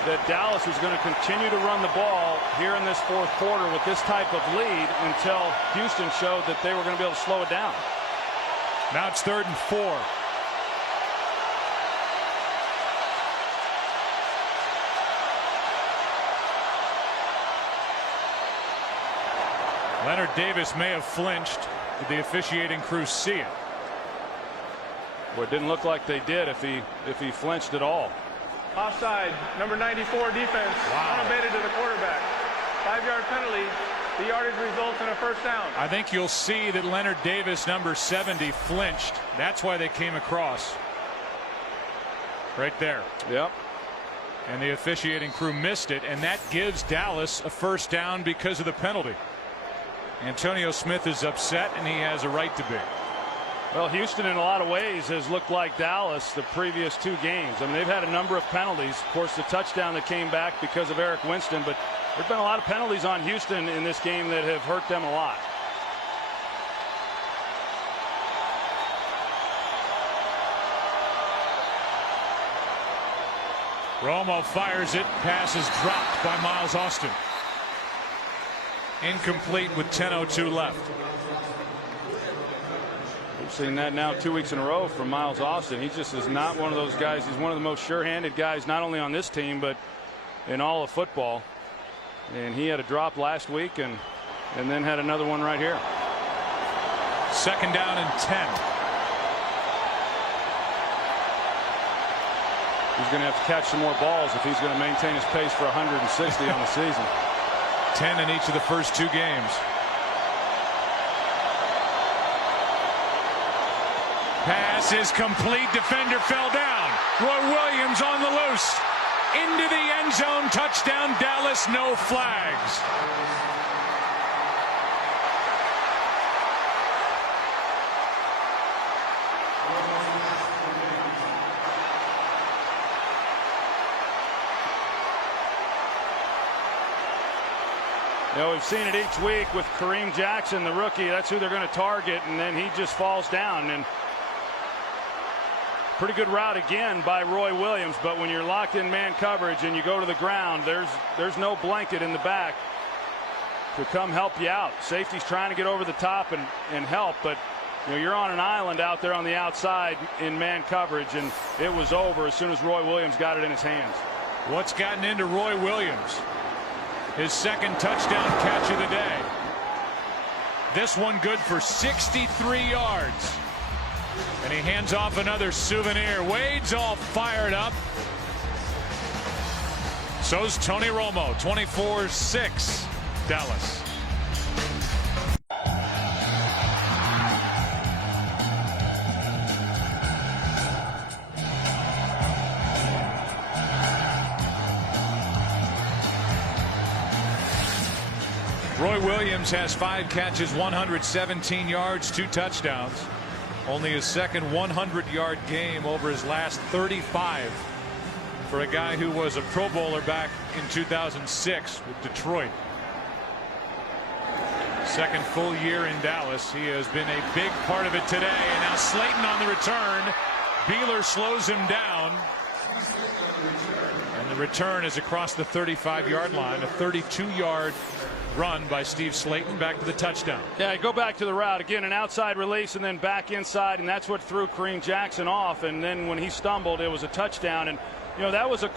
that Dallas was going to continue to run the ball here in this fourth quarter with this type of lead until Houston showed that they were going to be able to slow it down. Now it's 3rd and 4. Leonard Davis may have flinched. Did the officiating crew see it? Well, it didn't look like they did if he flinched at all. Offside, number 94 defense, unabated to the quarterback. 5-yard penalty. The yardage results in a first down. I think you'll see that Leonard Davis, number 70, flinched. That's why they came across. Right there. Yep. And the officiating crew missed it, and that gives Dallas a first down because of the penalty. Antonio Smith is upset, and he has a right to be. Well, Houston in a lot of ways has looked like Dallas the previous 2 games. I mean, they've had a number of penalties. Of course, the touchdown that came back because of Eric Winston, but there's been a lot of penalties on Houston in this game that have hurt them a lot. Romo fires it. Pass is dropped by Miles Austin. Incomplete with 10:02 left. We've seen that now 2 weeks in a row from Miles Austin. He just is not one of those guys. He's one of the most sure-handed guys, not only on this team, but in all of football. And he had a drop last week and then had another one right here. 2nd down and 10. He's going to have to catch some more balls if he's going to maintain his pace for 160 on the season. 10 in each of the first 2 games. Pass is complete. Defender fell down. Roy Williams on the loose. Into the end zone. Touchdown Dallas. No flags. You know, we've seen it each week with Kareem Jackson, the rookie. That's who they're going to target, and then he just falls down. And pretty good route again by Roy Williams, but when you're locked in man coverage and you go to the ground, there's no blanket in the back to come help you out. Safety's trying to get over the top and help, but You know, you're on an island out there on the outside in man coverage, and it was over as soon as Roy Williams got it in his hands. What's gotten into Roy Williams? His second touchdown catch of the day. This one good for 63 yards. And he hands off another souvenir. Wade's all fired up. So's Tony Romo. 24-6 Dallas. Roy Williams has 5 catches, 117 yards, 2 touchdowns. Only his second 100-yard game over his last 35 for a guy who was a Pro Bowler back in 2006 with Detroit. Second full year in Dallas. He has been a big part of it today. And now Slayton on the return. Beeler slows him down. And the return is across the 35-yard line. A 32-yard run by Steve Slayton back to the touchdown. Yeah, go back to the route again, an outside release and then back inside, and that's what threw Kareem Jackson off. And then when he stumbled, it was a touchdown. And you know, that was a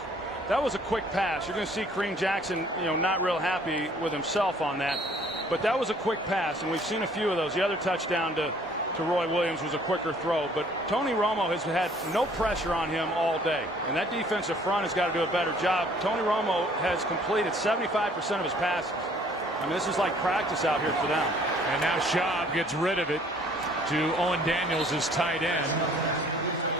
quick pass. You're going to see Kareem Jackson, you know, not real happy with himself on that, but that was a quick pass, and we've seen a few of those. The other touchdown to Roy Williams was a quicker throw, but Tony Romo has had no pressure on him all day, and that defensive front has got to do a better job. Tony Romo has completed 75% of his passes. I mean, this is like practice out here for them. And now Schaub gets rid of it to Owen Daniels as tight end.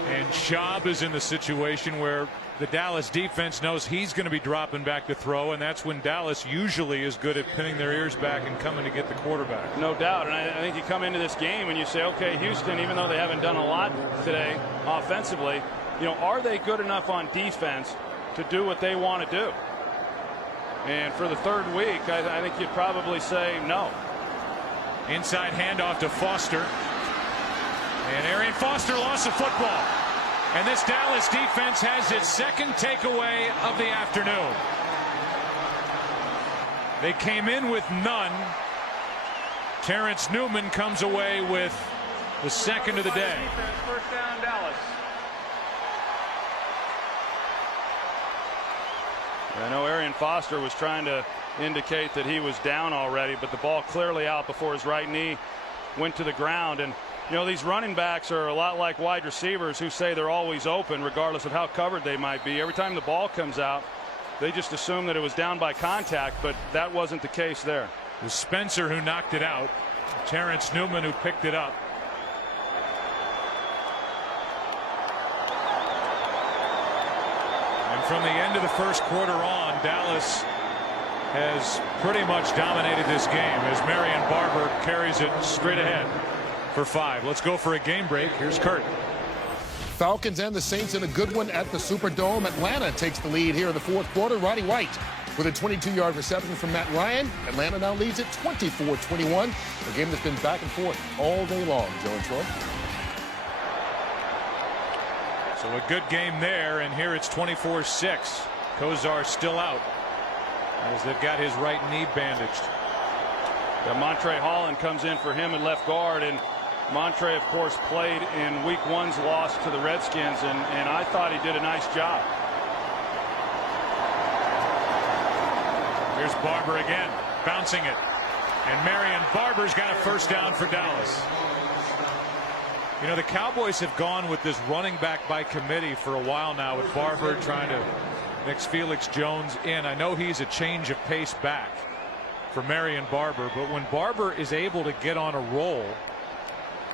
And Schaub is in the situation where the Dallas defense knows he's going to be dropping back to throw, and that's when Dallas usually is good at pinning their ears back and coming to get the quarterback. No doubt. And I think you come into this game and you say, okay, Houston, even though they haven't done a lot today offensively, you know, are they good enough on defense to do what they want to do? And for the third week, I think you'd probably say no. Inside handoff to Foster. And Arian Foster lost the football. And this Dallas defense has its second takeaway of the afternoon. They came in with none. Terrence Newman comes away with the second of the day. First down, Dallas. I know Arian Foster was trying to indicate that he was down already, but the ball clearly out before his right knee went to the ground. And you know, these running backs are a lot like wide receivers who say they're always open regardless of how covered they might be. Every time the ball comes out, they just assume that it was down by contact, but that wasn't the case there. It was Spencer who knocked it out. Terrence Newman who picked it up. And from the end of the first quarter on, Dallas has pretty much dominated this game as Marion Barber carries it straight ahead for 5. Let's go for a game break. Here's Kurt. Falcons and the Saints in a good one at the Superdome. Atlanta takes the lead here in the fourth quarter. Roddy White with a 22-yard reception from Matt Ryan. Atlanta now leads at 24-21. A game that's been back and forth all day long, Joe and Troy. So a good game there, and here it's 24-6. Kozar still out as they've got his right knee bandaged. Yeah, Montre Holland comes in for him at left guard, and Montre, of course, played in Week 1's loss to the Redskins, and I thought he did a nice job. Here's Barber again, bouncing it, and Marion Barber's got a first down for Dallas. You know, the Cowboys have gone with this running back by committee for a while now, with Barber trying to mix Felix Jones in. I know he's a change of pace back for Marion Barber, but when Barber is able to get on a roll,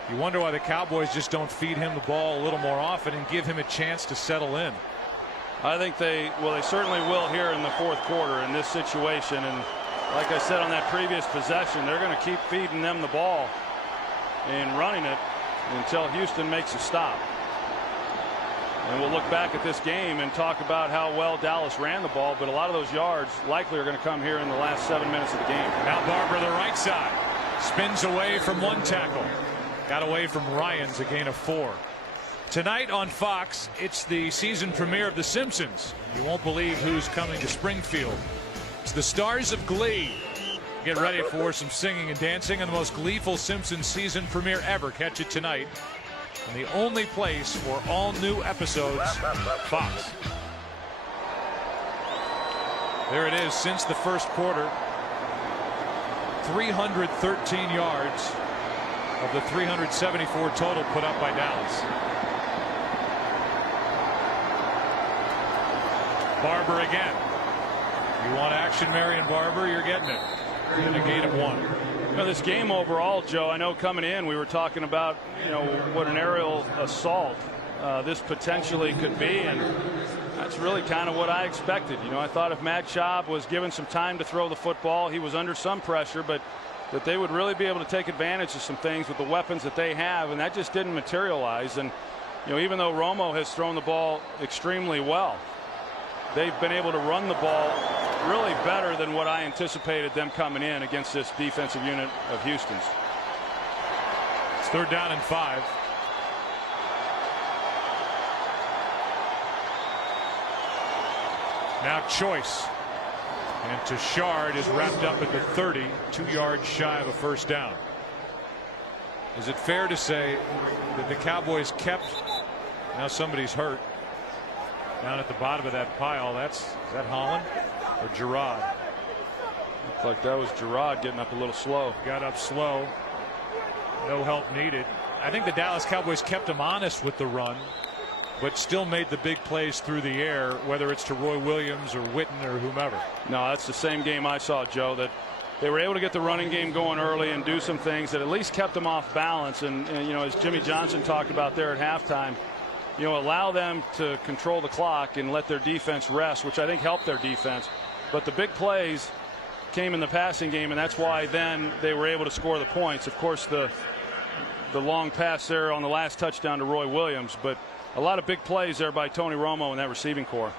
you wonder why the Cowboys just don't feed him the ball a little more often and give him a chance to settle in. I think they certainly will here in the fourth quarter in this situation. And like I said on that previous possession, they're going to keep feeding them the ball and running it until Houston makes a stop. And we'll look back at this game and talk about how well Dallas ran the ball, but a lot of those yards likely are going to come here in the last 7 minutes of the game. Now Barber the right side, spins away from one tackle, got away from Ryans, a gain of 4. Tonight on Fox, it's the season premiere of The Simpsons. You won't believe who's coming to Springfield. It's the stars of Glee, Get ready for some singing and dancing and the most gleeful Simpsons season premiere ever. Catch it tonight. And the only place for all new episodes, Fox. There it is since the first quarter. 313 yards of the 374 total put up by Dallas. Barber again. You want action, Marion Barber, you're getting it. In a gain of 1. You know, this game overall, Joe, I know coming in we were talking about, you know, what an aerial assault this potentially could be, and that's really kind of what I expected. You know, I thought if Matt Schaub was given some time to throw the football, he was under some pressure, but that they would really be able to take advantage of some things with the weapons that they have, and that just didn't materialize. And, you know, even though Romo has thrown the ball extremely well, they've been able to run the ball really better than what I anticipated them coming in against this defensive unit of Houston's. It's 3rd down and 5. Now Choice. And Tashard is wrapped up at the 30, 2 yards shy of a first down. Is it fair to say that the Cowboys kept, now somebody's hurt, down at the bottom of that pile? Is that Holland or Gerard? Looks like that was Gerard getting up a little slow. Got up slow. No help needed. I think the Dallas Cowboys kept him honest with the run, but still made the big plays through the air, whether it's to Roy Williams or Witten or whomever. No, that's the same game I saw, Joe, that they were able to get the running game going early and do some things that at least kept them off balance. And you know, as Jimmy Johnson talked about there at halftime, you know, allow them to control the clock and let their defense rest, which I think helped their defense. But the big plays came in the passing game, and that's why then they were able to score the points. Of course, the long pass there on the last touchdown to Roy Williams, but a lot of big plays there by Tony Romo and that receiving corps.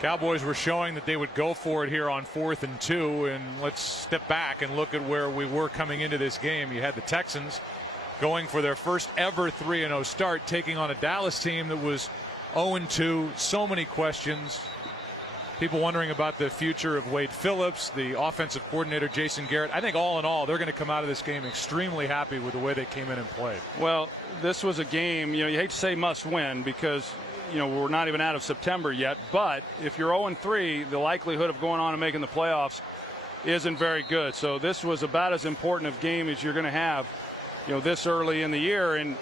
Cowboys were showing that they would go for it here on 4th and 2, and let's step back and look at where we were coming into this game. You had the Texans going for their first ever 3-0 start, taking on a Dallas team that was 0-2. So many questions. People wondering about the future of Wade Phillips, the offensive coordinator Jason Garrett. I think all in all, they're going to come out of this game extremely happy with the way they came in and played. Well, this was a game, you know, you hate to say must win because, you know, we're not even out of September yet. But if you're 0-3, the likelihood of going on and making the playoffs isn't very good. So this was about as important a game as you're going to have, you know, this early in the year. And,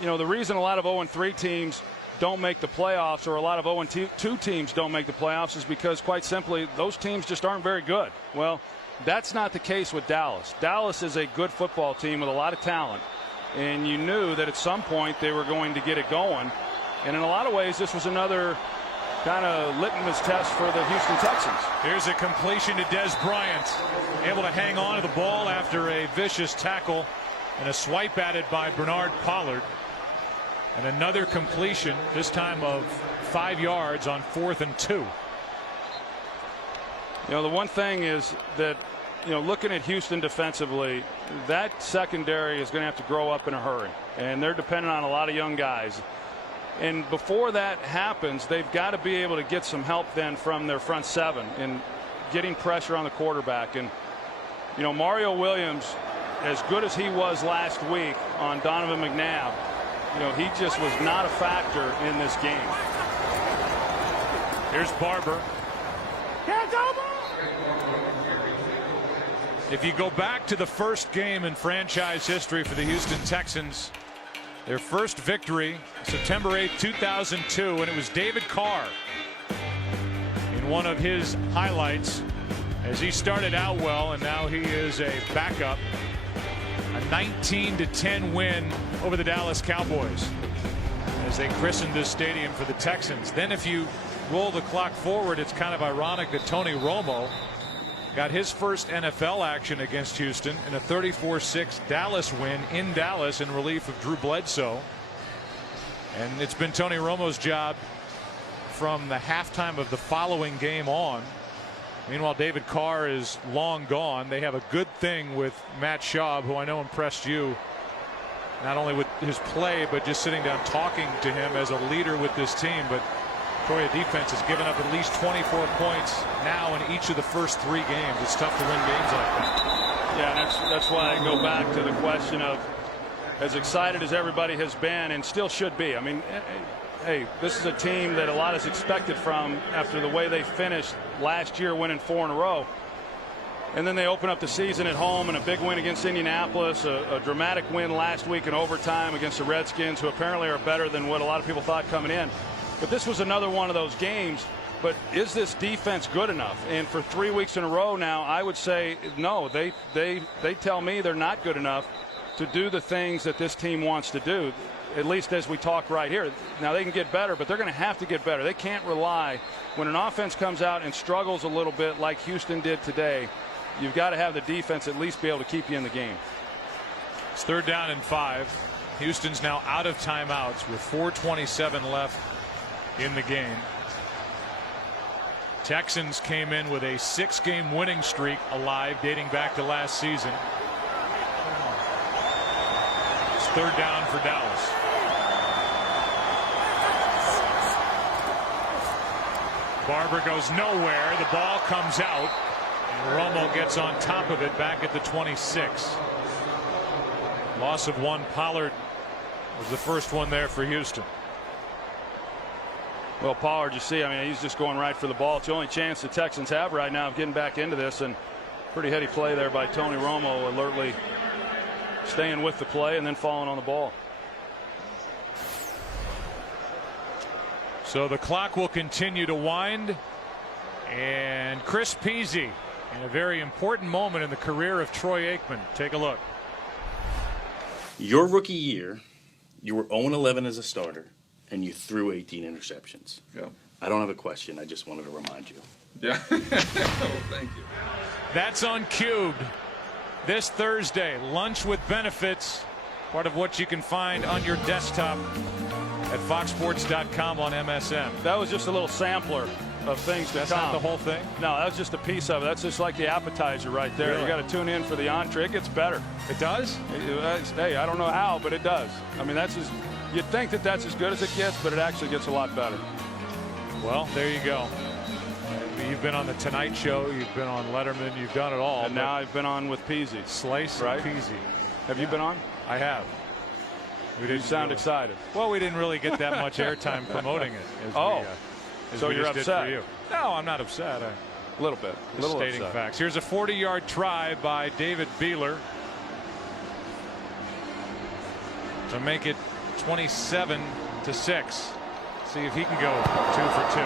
you know, the reason a lot of 0-3 teams don't make the playoffs, or a lot of 0-2 teams don't make the playoffs, is because, quite simply, those teams just aren't very good. Well, that's not the case with Dallas. Dallas is a good football team with a lot of talent, and you knew that at some point they were going to get it going. And in a lot of ways, this was another kind of litmus test for the Houston Texans. Here's a completion to Des Bryant, able to hang on to the ball after a vicious tackle and a swipe at it by Bernard Pollard. And another completion, this time of 5 yards on 4th and 2. You know, the one thing is that, you know, looking at Houston defensively, that secondary is going to have to grow up in a hurry, and they're dependent on a lot of young guys. And before that happens, they've got to be able to get some help then from their front seven in getting pressure on the quarterback. And, you know, Mario Williams, as good as he was last week on Donovan McNabb, you know, he just was not a factor in this game. Here's Barber. If you go back to the first game in franchise history for the Houston Texans, their first victory, September 8th, 2002, and it was David Carr in one of his highlights as he started out well, and now he is a backup. A 19-10 win over the Dallas Cowboys as they christened this stadium for the Texans. Then if you roll the clock forward, it's kind of ironic that Tony Romo got his first NFL action against Houston in a 34-6 Dallas win in Dallas in relief of Drew Bledsoe. And it's been Tony Romo's job from the halftime of the following game on. Meanwhile, David Carr is long gone. They have a good thing with Matt Schaub, who I know impressed you, not only with his play, but just sitting down talking to him as a leader with this team. But Troy defense has given up at least 24 points now in each of the first 3 games. It's tough to win games like that. Yeah, that's why I go back to the question of, as excited as everybody has been and still should be. I mean, hey, this is a team that a lot is expected from after the way they finished last year, winning 4 in a row. And then they open up the season at home and a big win against Indianapolis, a dramatic win last week in overtime against the Redskins, who apparently are better than what a lot of people thought coming in. But this was another one of those games. But is this defense good enough? And for 3 weeks in a row now, I would say no. They tell me they're not good enough to do the things that this team wants to do, at least as we talk right here. Now, they can get better, but they're going to have to get better. They can't rely. When an offense comes out and struggles a little bit like Houston did today, you've got to have the defense at least be able to keep you in the game. It's 3rd down and 5. Houston's now out of timeouts with 4:27 left in the game. Texans came in with a 6-game winning streak alive dating back to last season. It's 3rd down for Dallas. Barber goes nowhere. The ball comes out. And Romo gets on top of it back at the 26. Loss of 1. Pollard was the first one there for Houston. Well, Pollard, you see, I mean, he's just going right for the ball. It's the only chance the Texans have right now of getting back into this. And pretty heady play there by Tony Romo, alertly staying with the play and then falling on the ball. So the clock will continue to wind. And Chris Peasy in a very important moment in the career of Troy Aikman. Take a look. Your rookie year, you were 0-11 as a starter, and you threw 18 interceptions. Yeah. I don't have a question. I just wanted to remind you. Yeah. Thank you. That's on Cubed this Thursday. Lunch with benefits, part of what you can find on your desktop at foxsports.com on MSN. That was just a little sampler of things to come. That's not the whole thing? No, that was just a piece of it. That's just like the appetizer right there. Really? You got to tune in for the entree. It gets better. It does? Hey, I don't know how, but it does. I mean, you'd think that that's as good as it gets, but it actually gets a lot better. Well, there you go. You've been on the Tonight Show. You've been on Letterman. You've done it all. And now I've been on with Peasy. Slice right? and Peasy. Have you been on? I have. You sound excited. Well, we didn't really get that much airtime promoting it. So you're upset? For you. No, I'm not upset. A little bit. A little stating upset. facts. Here's a 40-yard try by David Beeler to make it 27-6. See if he can go 2 for 2.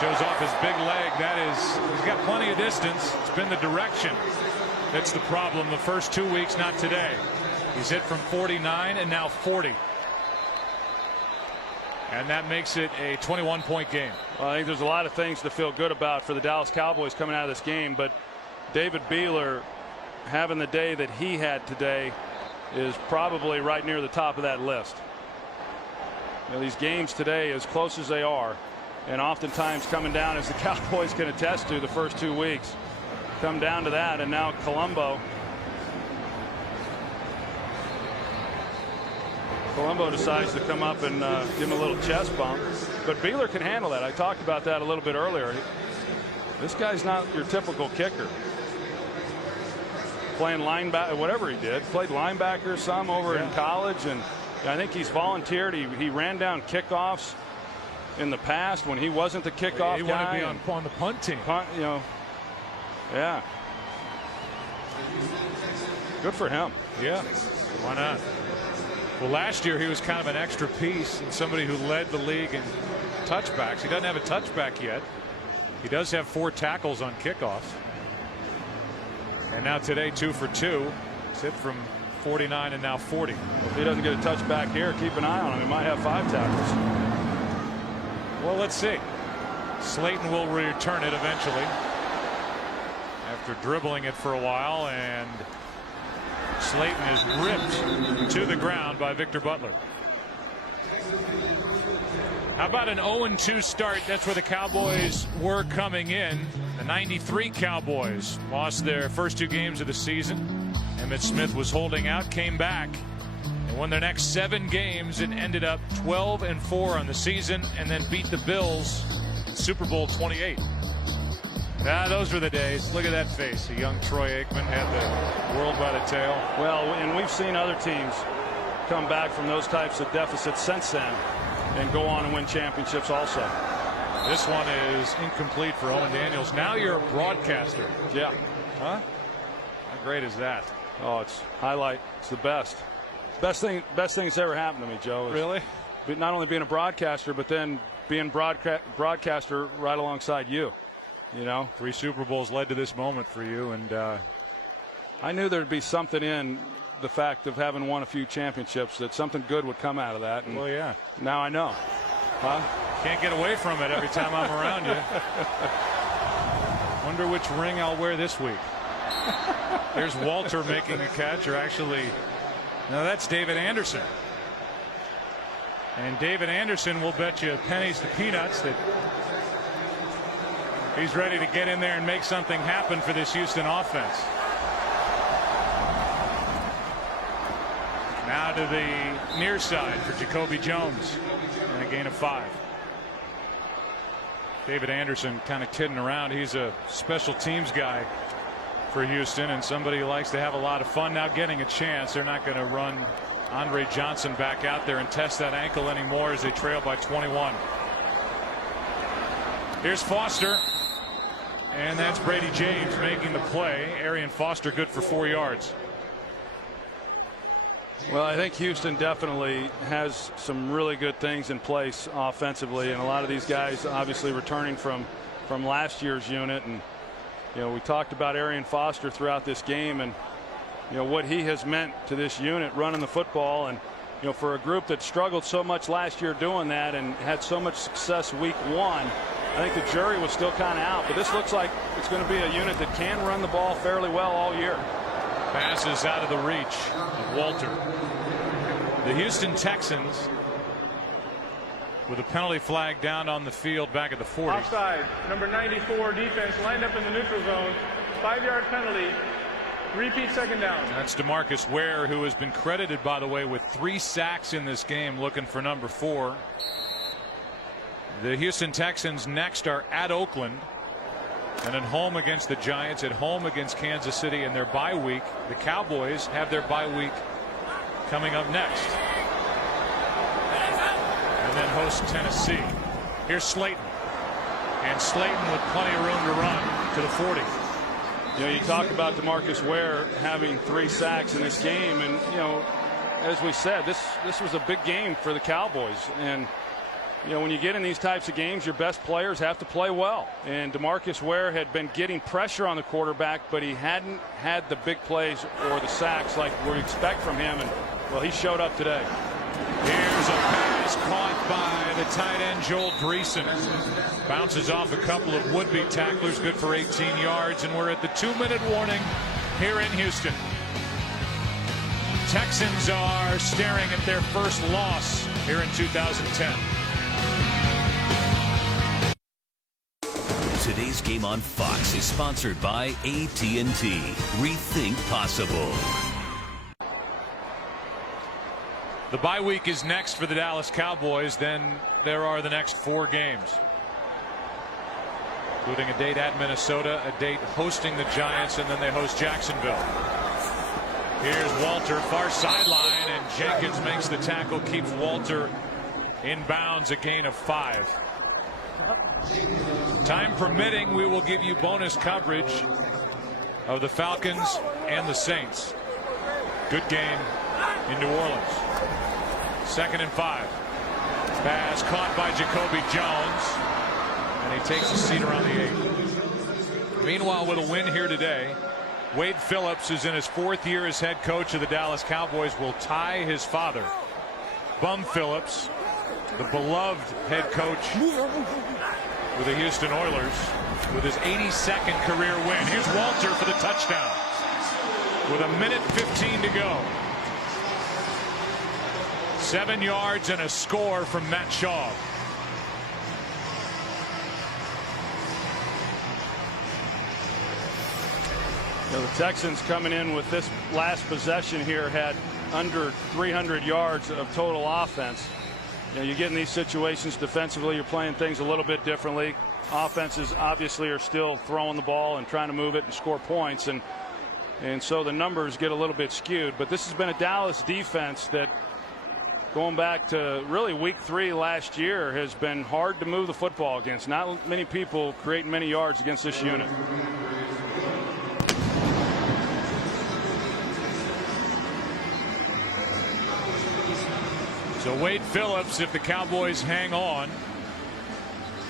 Shows off his big leg. He's got plenty of distance. It's been the direction that's the problem the first 2 weeks, not today. He's hit from 49 and now 40. And that makes it a 21-point game. Well, I think there's a lot of things to feel good about for the Dallas Cowboys coming out of this game, but David Beeler having the day that he had today is probably right near the top of that list. You know, these games today, as close as they are, and oftentimes coming down, as the Cowboys can attest to the first 2 weeks, come down to that. And now Colombo decides to come up and give him a little chest bump. But Beeler can handle that. I talked about that a little bit earlier. This guy's not your typical kicker. Playing linebacker, whatever he did, played linebacker some over in college, and I think he's volunteered. He ran down kickoffs in the past when he wasn't the kickoff guy. He wanted to be on the punt team. You know, yeah. Good for him. Yeah, why not? Well, last year he was kind of an extra piece and somebody who led the league in touchbacks. He doesn't have a touchback yet. He does have 4 tackles on kickoffs. And now today 2 for 2. He's hit from 49 and now 40. Well, if he doesn't get a touchback here, keep an eye on him. He might have 5 tackles. Well, let's see. Slayton will return it eventually after dribbling it for a while, and Slayton is ripped to the ground by Victor Butler. How about an 0-2 start? That's where the Cowboys were coming in. The 93 Cowboys lost their first 2 games of the season. Emmitt Smith was holding out, came back, and won their next 7 games and ended up 12-4 on the season, and then beat the Bills in Super Bowl 28. Those were the days. Look at that face. A young Troy Aikman had the world by the tail. Well, and we've seen other teams come back from those types of deficits since then and go on and win championships also. This one is incomplete for Owen Daniels. Now you're a broadcaster. Yeah. Huh? How great is that? Oh, it's highlight. It's the best. Best thing that's ever happened to me, Joe. Really? Not only being a broadcaster, but then being broadcaster right alongside you. You know, 3 Super Bowls led to this moment for you, and I knew there'd be something in the fact of having won a few championships, that something good would come out of that. And well, yeah. Now I know. Huh? Can't get away from it every time I'm around you. Wonder which ring I'll wear this week. There's Walter making a catch, or actually, no, that's David Anderson. And David Anderson will bet you pennies to peanuts that he's ready to get in there and make something happen for this Houston offense. Now to the near side for Jacoby Jones, and a gain of 5. David Anderson kind of kidding around. He's a special teams guy for Houston, and somebody who likes to have a lot of fun. Now getting a chance. They're not going to run Andre Johnson back out there and test that ankle anymore as they trail by 21. Here's Foster, and that's Brady James making the play. Arian Foster good for 4 yards. Well, I think Houston definitely has some really good things in place offensively, and a lot of these guys obviously returning from last year's unit. And you know, we talked about Arian Foster throughout this game, and you know what he has meant to this unit running the football. And you know, for a group that struggled so much last year doing that and had so much success week 1, I think the jury was still kind of out. But this looks like it's going to be a unit that can run the ball fairly well all year. Passes out of the reach of Walter. The Houston Texans with a penalty flag down on the field back at the 40. Offside, number 94 defense lined up in the neutral zone. 5-yard penalty. Repeat second down. That's DeMarcus Ware, who has been credited, by the way, with 3 sacks in this game, looking for number 4. The Houston Texans next are at Oakland, and at home against the Giants, at home against Kansas City in their bye week. The Cowboys have their bye week coming up next, and then host Tennessee. Here's Slayton, and Slayton with plenty of room to run to the 40. You know, you talk about DeMarcus Ware having 3 sacks in this game, and you know, as we said, this was a big game for the Cowboys. And you know, when you get in these types of games, your best players have to play well. And DeMarcus Ware had been getting pressure on the quarterback, but he hadn't had the big plays or the sacks like we expect from him. And well, he showed up today. Here's a pass caught by the tight end Joel Dreesen. Bounces off a couple of would-be tacklers, good for 18 yards. And we're at the 2-minute warning here in Houston. Texans are staring at their first loss here in 2010. Today's game on Fox is sponsored by AT&T. Rethink possible. The bye week is next for the Dallas Cowboys. Then there are the next 4 games, including a date at Minnesota, a date hosting the Giants, and then they host Jacksonville. Here's Walter, far sideline, and Jenkins makes the tackle, keeps Walter in bounds, a gain of 5. Time permitting, we will give you bonus coverage of the Falcons and the Saints. Good game in New Orleans. 2nd and 5. Pass caught by Jacoby Jones, and he takes a seat around the 8. Meanwhile, with a win here today, Wade Phillips is in his 4th year as head coach of the Dallas Cowboys, will tie his father, Bum Phillips, the beloved head coach with the Houston Oilers, with his 82nd career win. Here's Walter for the touchdown with 1:15 to go. 7 yards and a score from Matt Shaw. You know, the Texans coming in with this last possession here had under 300 yards of total offense. You know, you get in these situations defensively, you're playing things a little bit differently. Offenses obviously are still throwing the ball and trying to move it and score points, and so the numbers get a little bit skewed. But this has been a Dallas defense that, going back to really week 3 last year, has been hard to move the football against. Not many people creating many yards against this unit. So Wade Phillips, if the Cowboys hang on,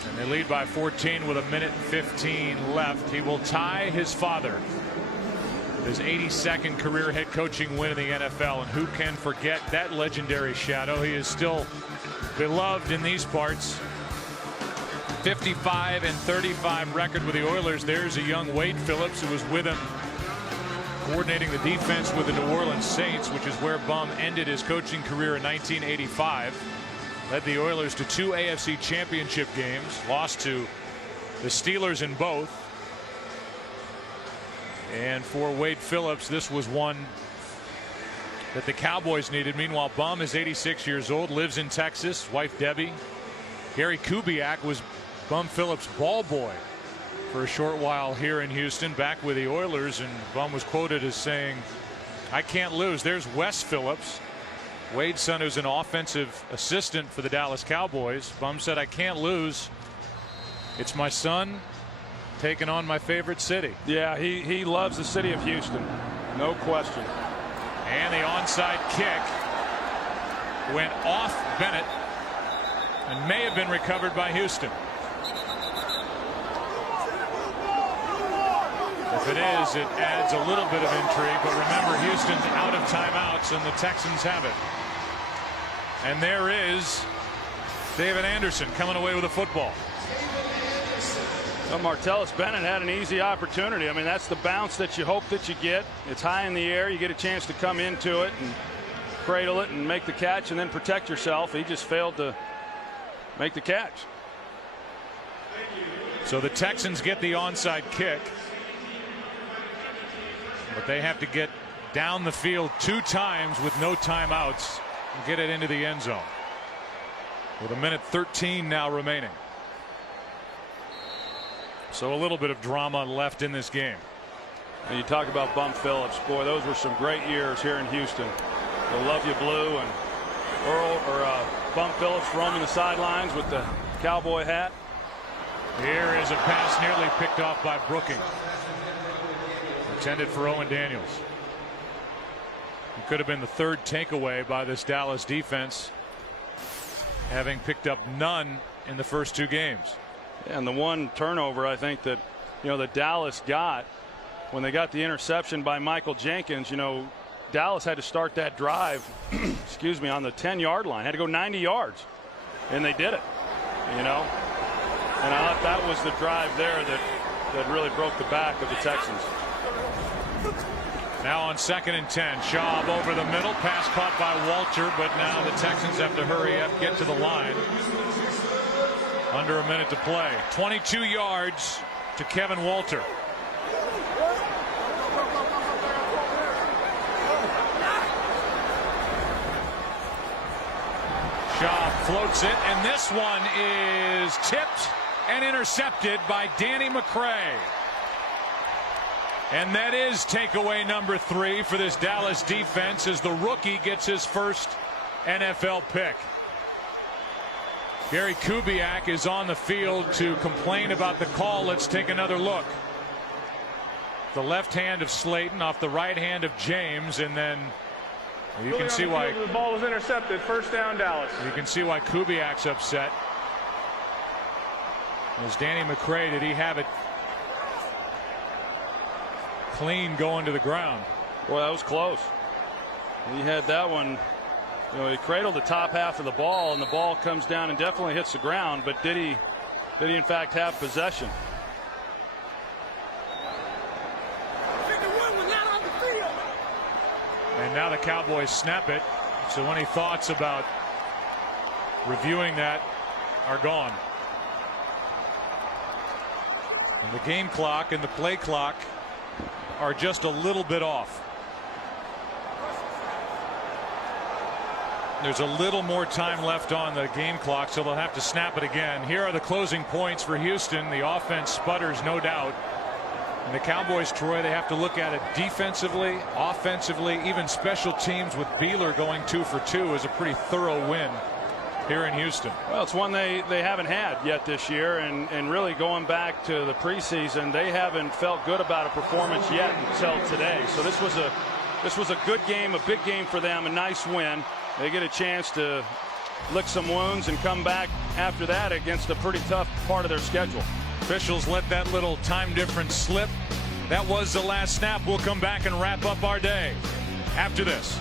and they lead by 14 with 1:15 left, he will tie his father. His 82nd career head coaching win in the NFL, and who can forget that legendary shadow? He is still beloved in these parts. 55-35 record with the Oilers. There's a young Wade Phillips who was with him, coordinating the defense with the New Orleans Saints, which is where Bum ended his coaching career in 1985. Led the Oilers to 2 AFC championship games, lost to the Steelers in both. And for Wade Phillips, this was one that the Cowboys needed. Meanwhile, Bum is 86 years old, lives in Texas, wife Debbie. Gary Kubiak was Bum Phillips' ball boy for a short while here in Houston, back with the Oilers, and Bum was quoted as saying, "I can't lose." There's Wes Phillips, Wade's son, who's an offensive assistant for the Dallas Cowboys. Bum said, "I can't lose. It's my son taking on my favorite city." Yeah, he loves the city of Houston, no question. And the onside kick went off Bennett and may have been recovered by Houston. If it is, it adds a little bit of intrigue, but remember, Houston's out of timeouts and the Texans have it. And there is David Anderson coming away with a football. Well, Martellus Bennett had an easy opportunity. I mean, that's the bounce that you hope that you get. It's high in the air. You get a chance to come into it and cradle it and make the catch and then protect yourself. He just failed to make the catch. So the Texans get the onside kick, but they have to get down the field 2 times with no timeouts and get it into the end zone. With 1:13 now remaining. So a little bit of drama left in this game. And you talk about Bum Phillips. Boy, those were some great years here in Houston. The Love You Blue and Bum Phillips roaming the sidelines with the cowboy hat. Here is a pass nearly picked off by Brooking. Intended for Owen Daniels. It could have been the 3rd takeaway by this Dallas defense, having picked up none in the first 2 games. And the one turnover, I think, that that Dallas got when they got the interception by Michael Jenkins, Dallas had to start that drive excuse me, on the 10-yard line, had to go 90 yards, and they did it. And I thought that was the drive there that really broke the back of the Texans. Now on 2nd and 10, Schaub over the middle, pass caught by Walter, but now the Texans have to hurry up, get to the line. Under a minute to play. 22 yards to Kevin Walter. Schaub floats it, and this one is tipped and intercepted by Danny McCray. And that is takeaway number 3 for this Dallas defense as the rookie gets his first NFL pick. Gary Kubiak is on the field to complain about the call. Let's take another look. The left hand of Slayton off the right hand of James, and then you can see why the ball was intercepted. First down, Dallas. You can see why Kubiak's upset. As Danny McCray, did he have it clean going to the ground? Boy, that was close. He had that one. He cradled the top half of the ball, and the ball comes down and definitely hits the ground. But did he in fact have possession? And now the Cowboys snap it. So any thoughts about reviewing that are gone. And the game clock and the play clock are just a little bit off. There's a little more time left on the game clock, so they'll have to snap it again. Here are the closing points for Houston. The offense sputters, no doubt. And the Cowboys, Troy, they have to look at it defensively, offensively, even special teams with Beeler going 2 for 2 is a pretty thorough win here in Houston. Well, it's one they haven't had yet this year, and really going back to the preseason, they haven't felt good about a performance yet until today. So this was a good game, a big game for them, a nice win. They get a chance to lick some wounds and come back after that against a pretty tough part of their schedule. Officials let that little time difference slip. That was the last snap. We'll come back and wrap up our day after this.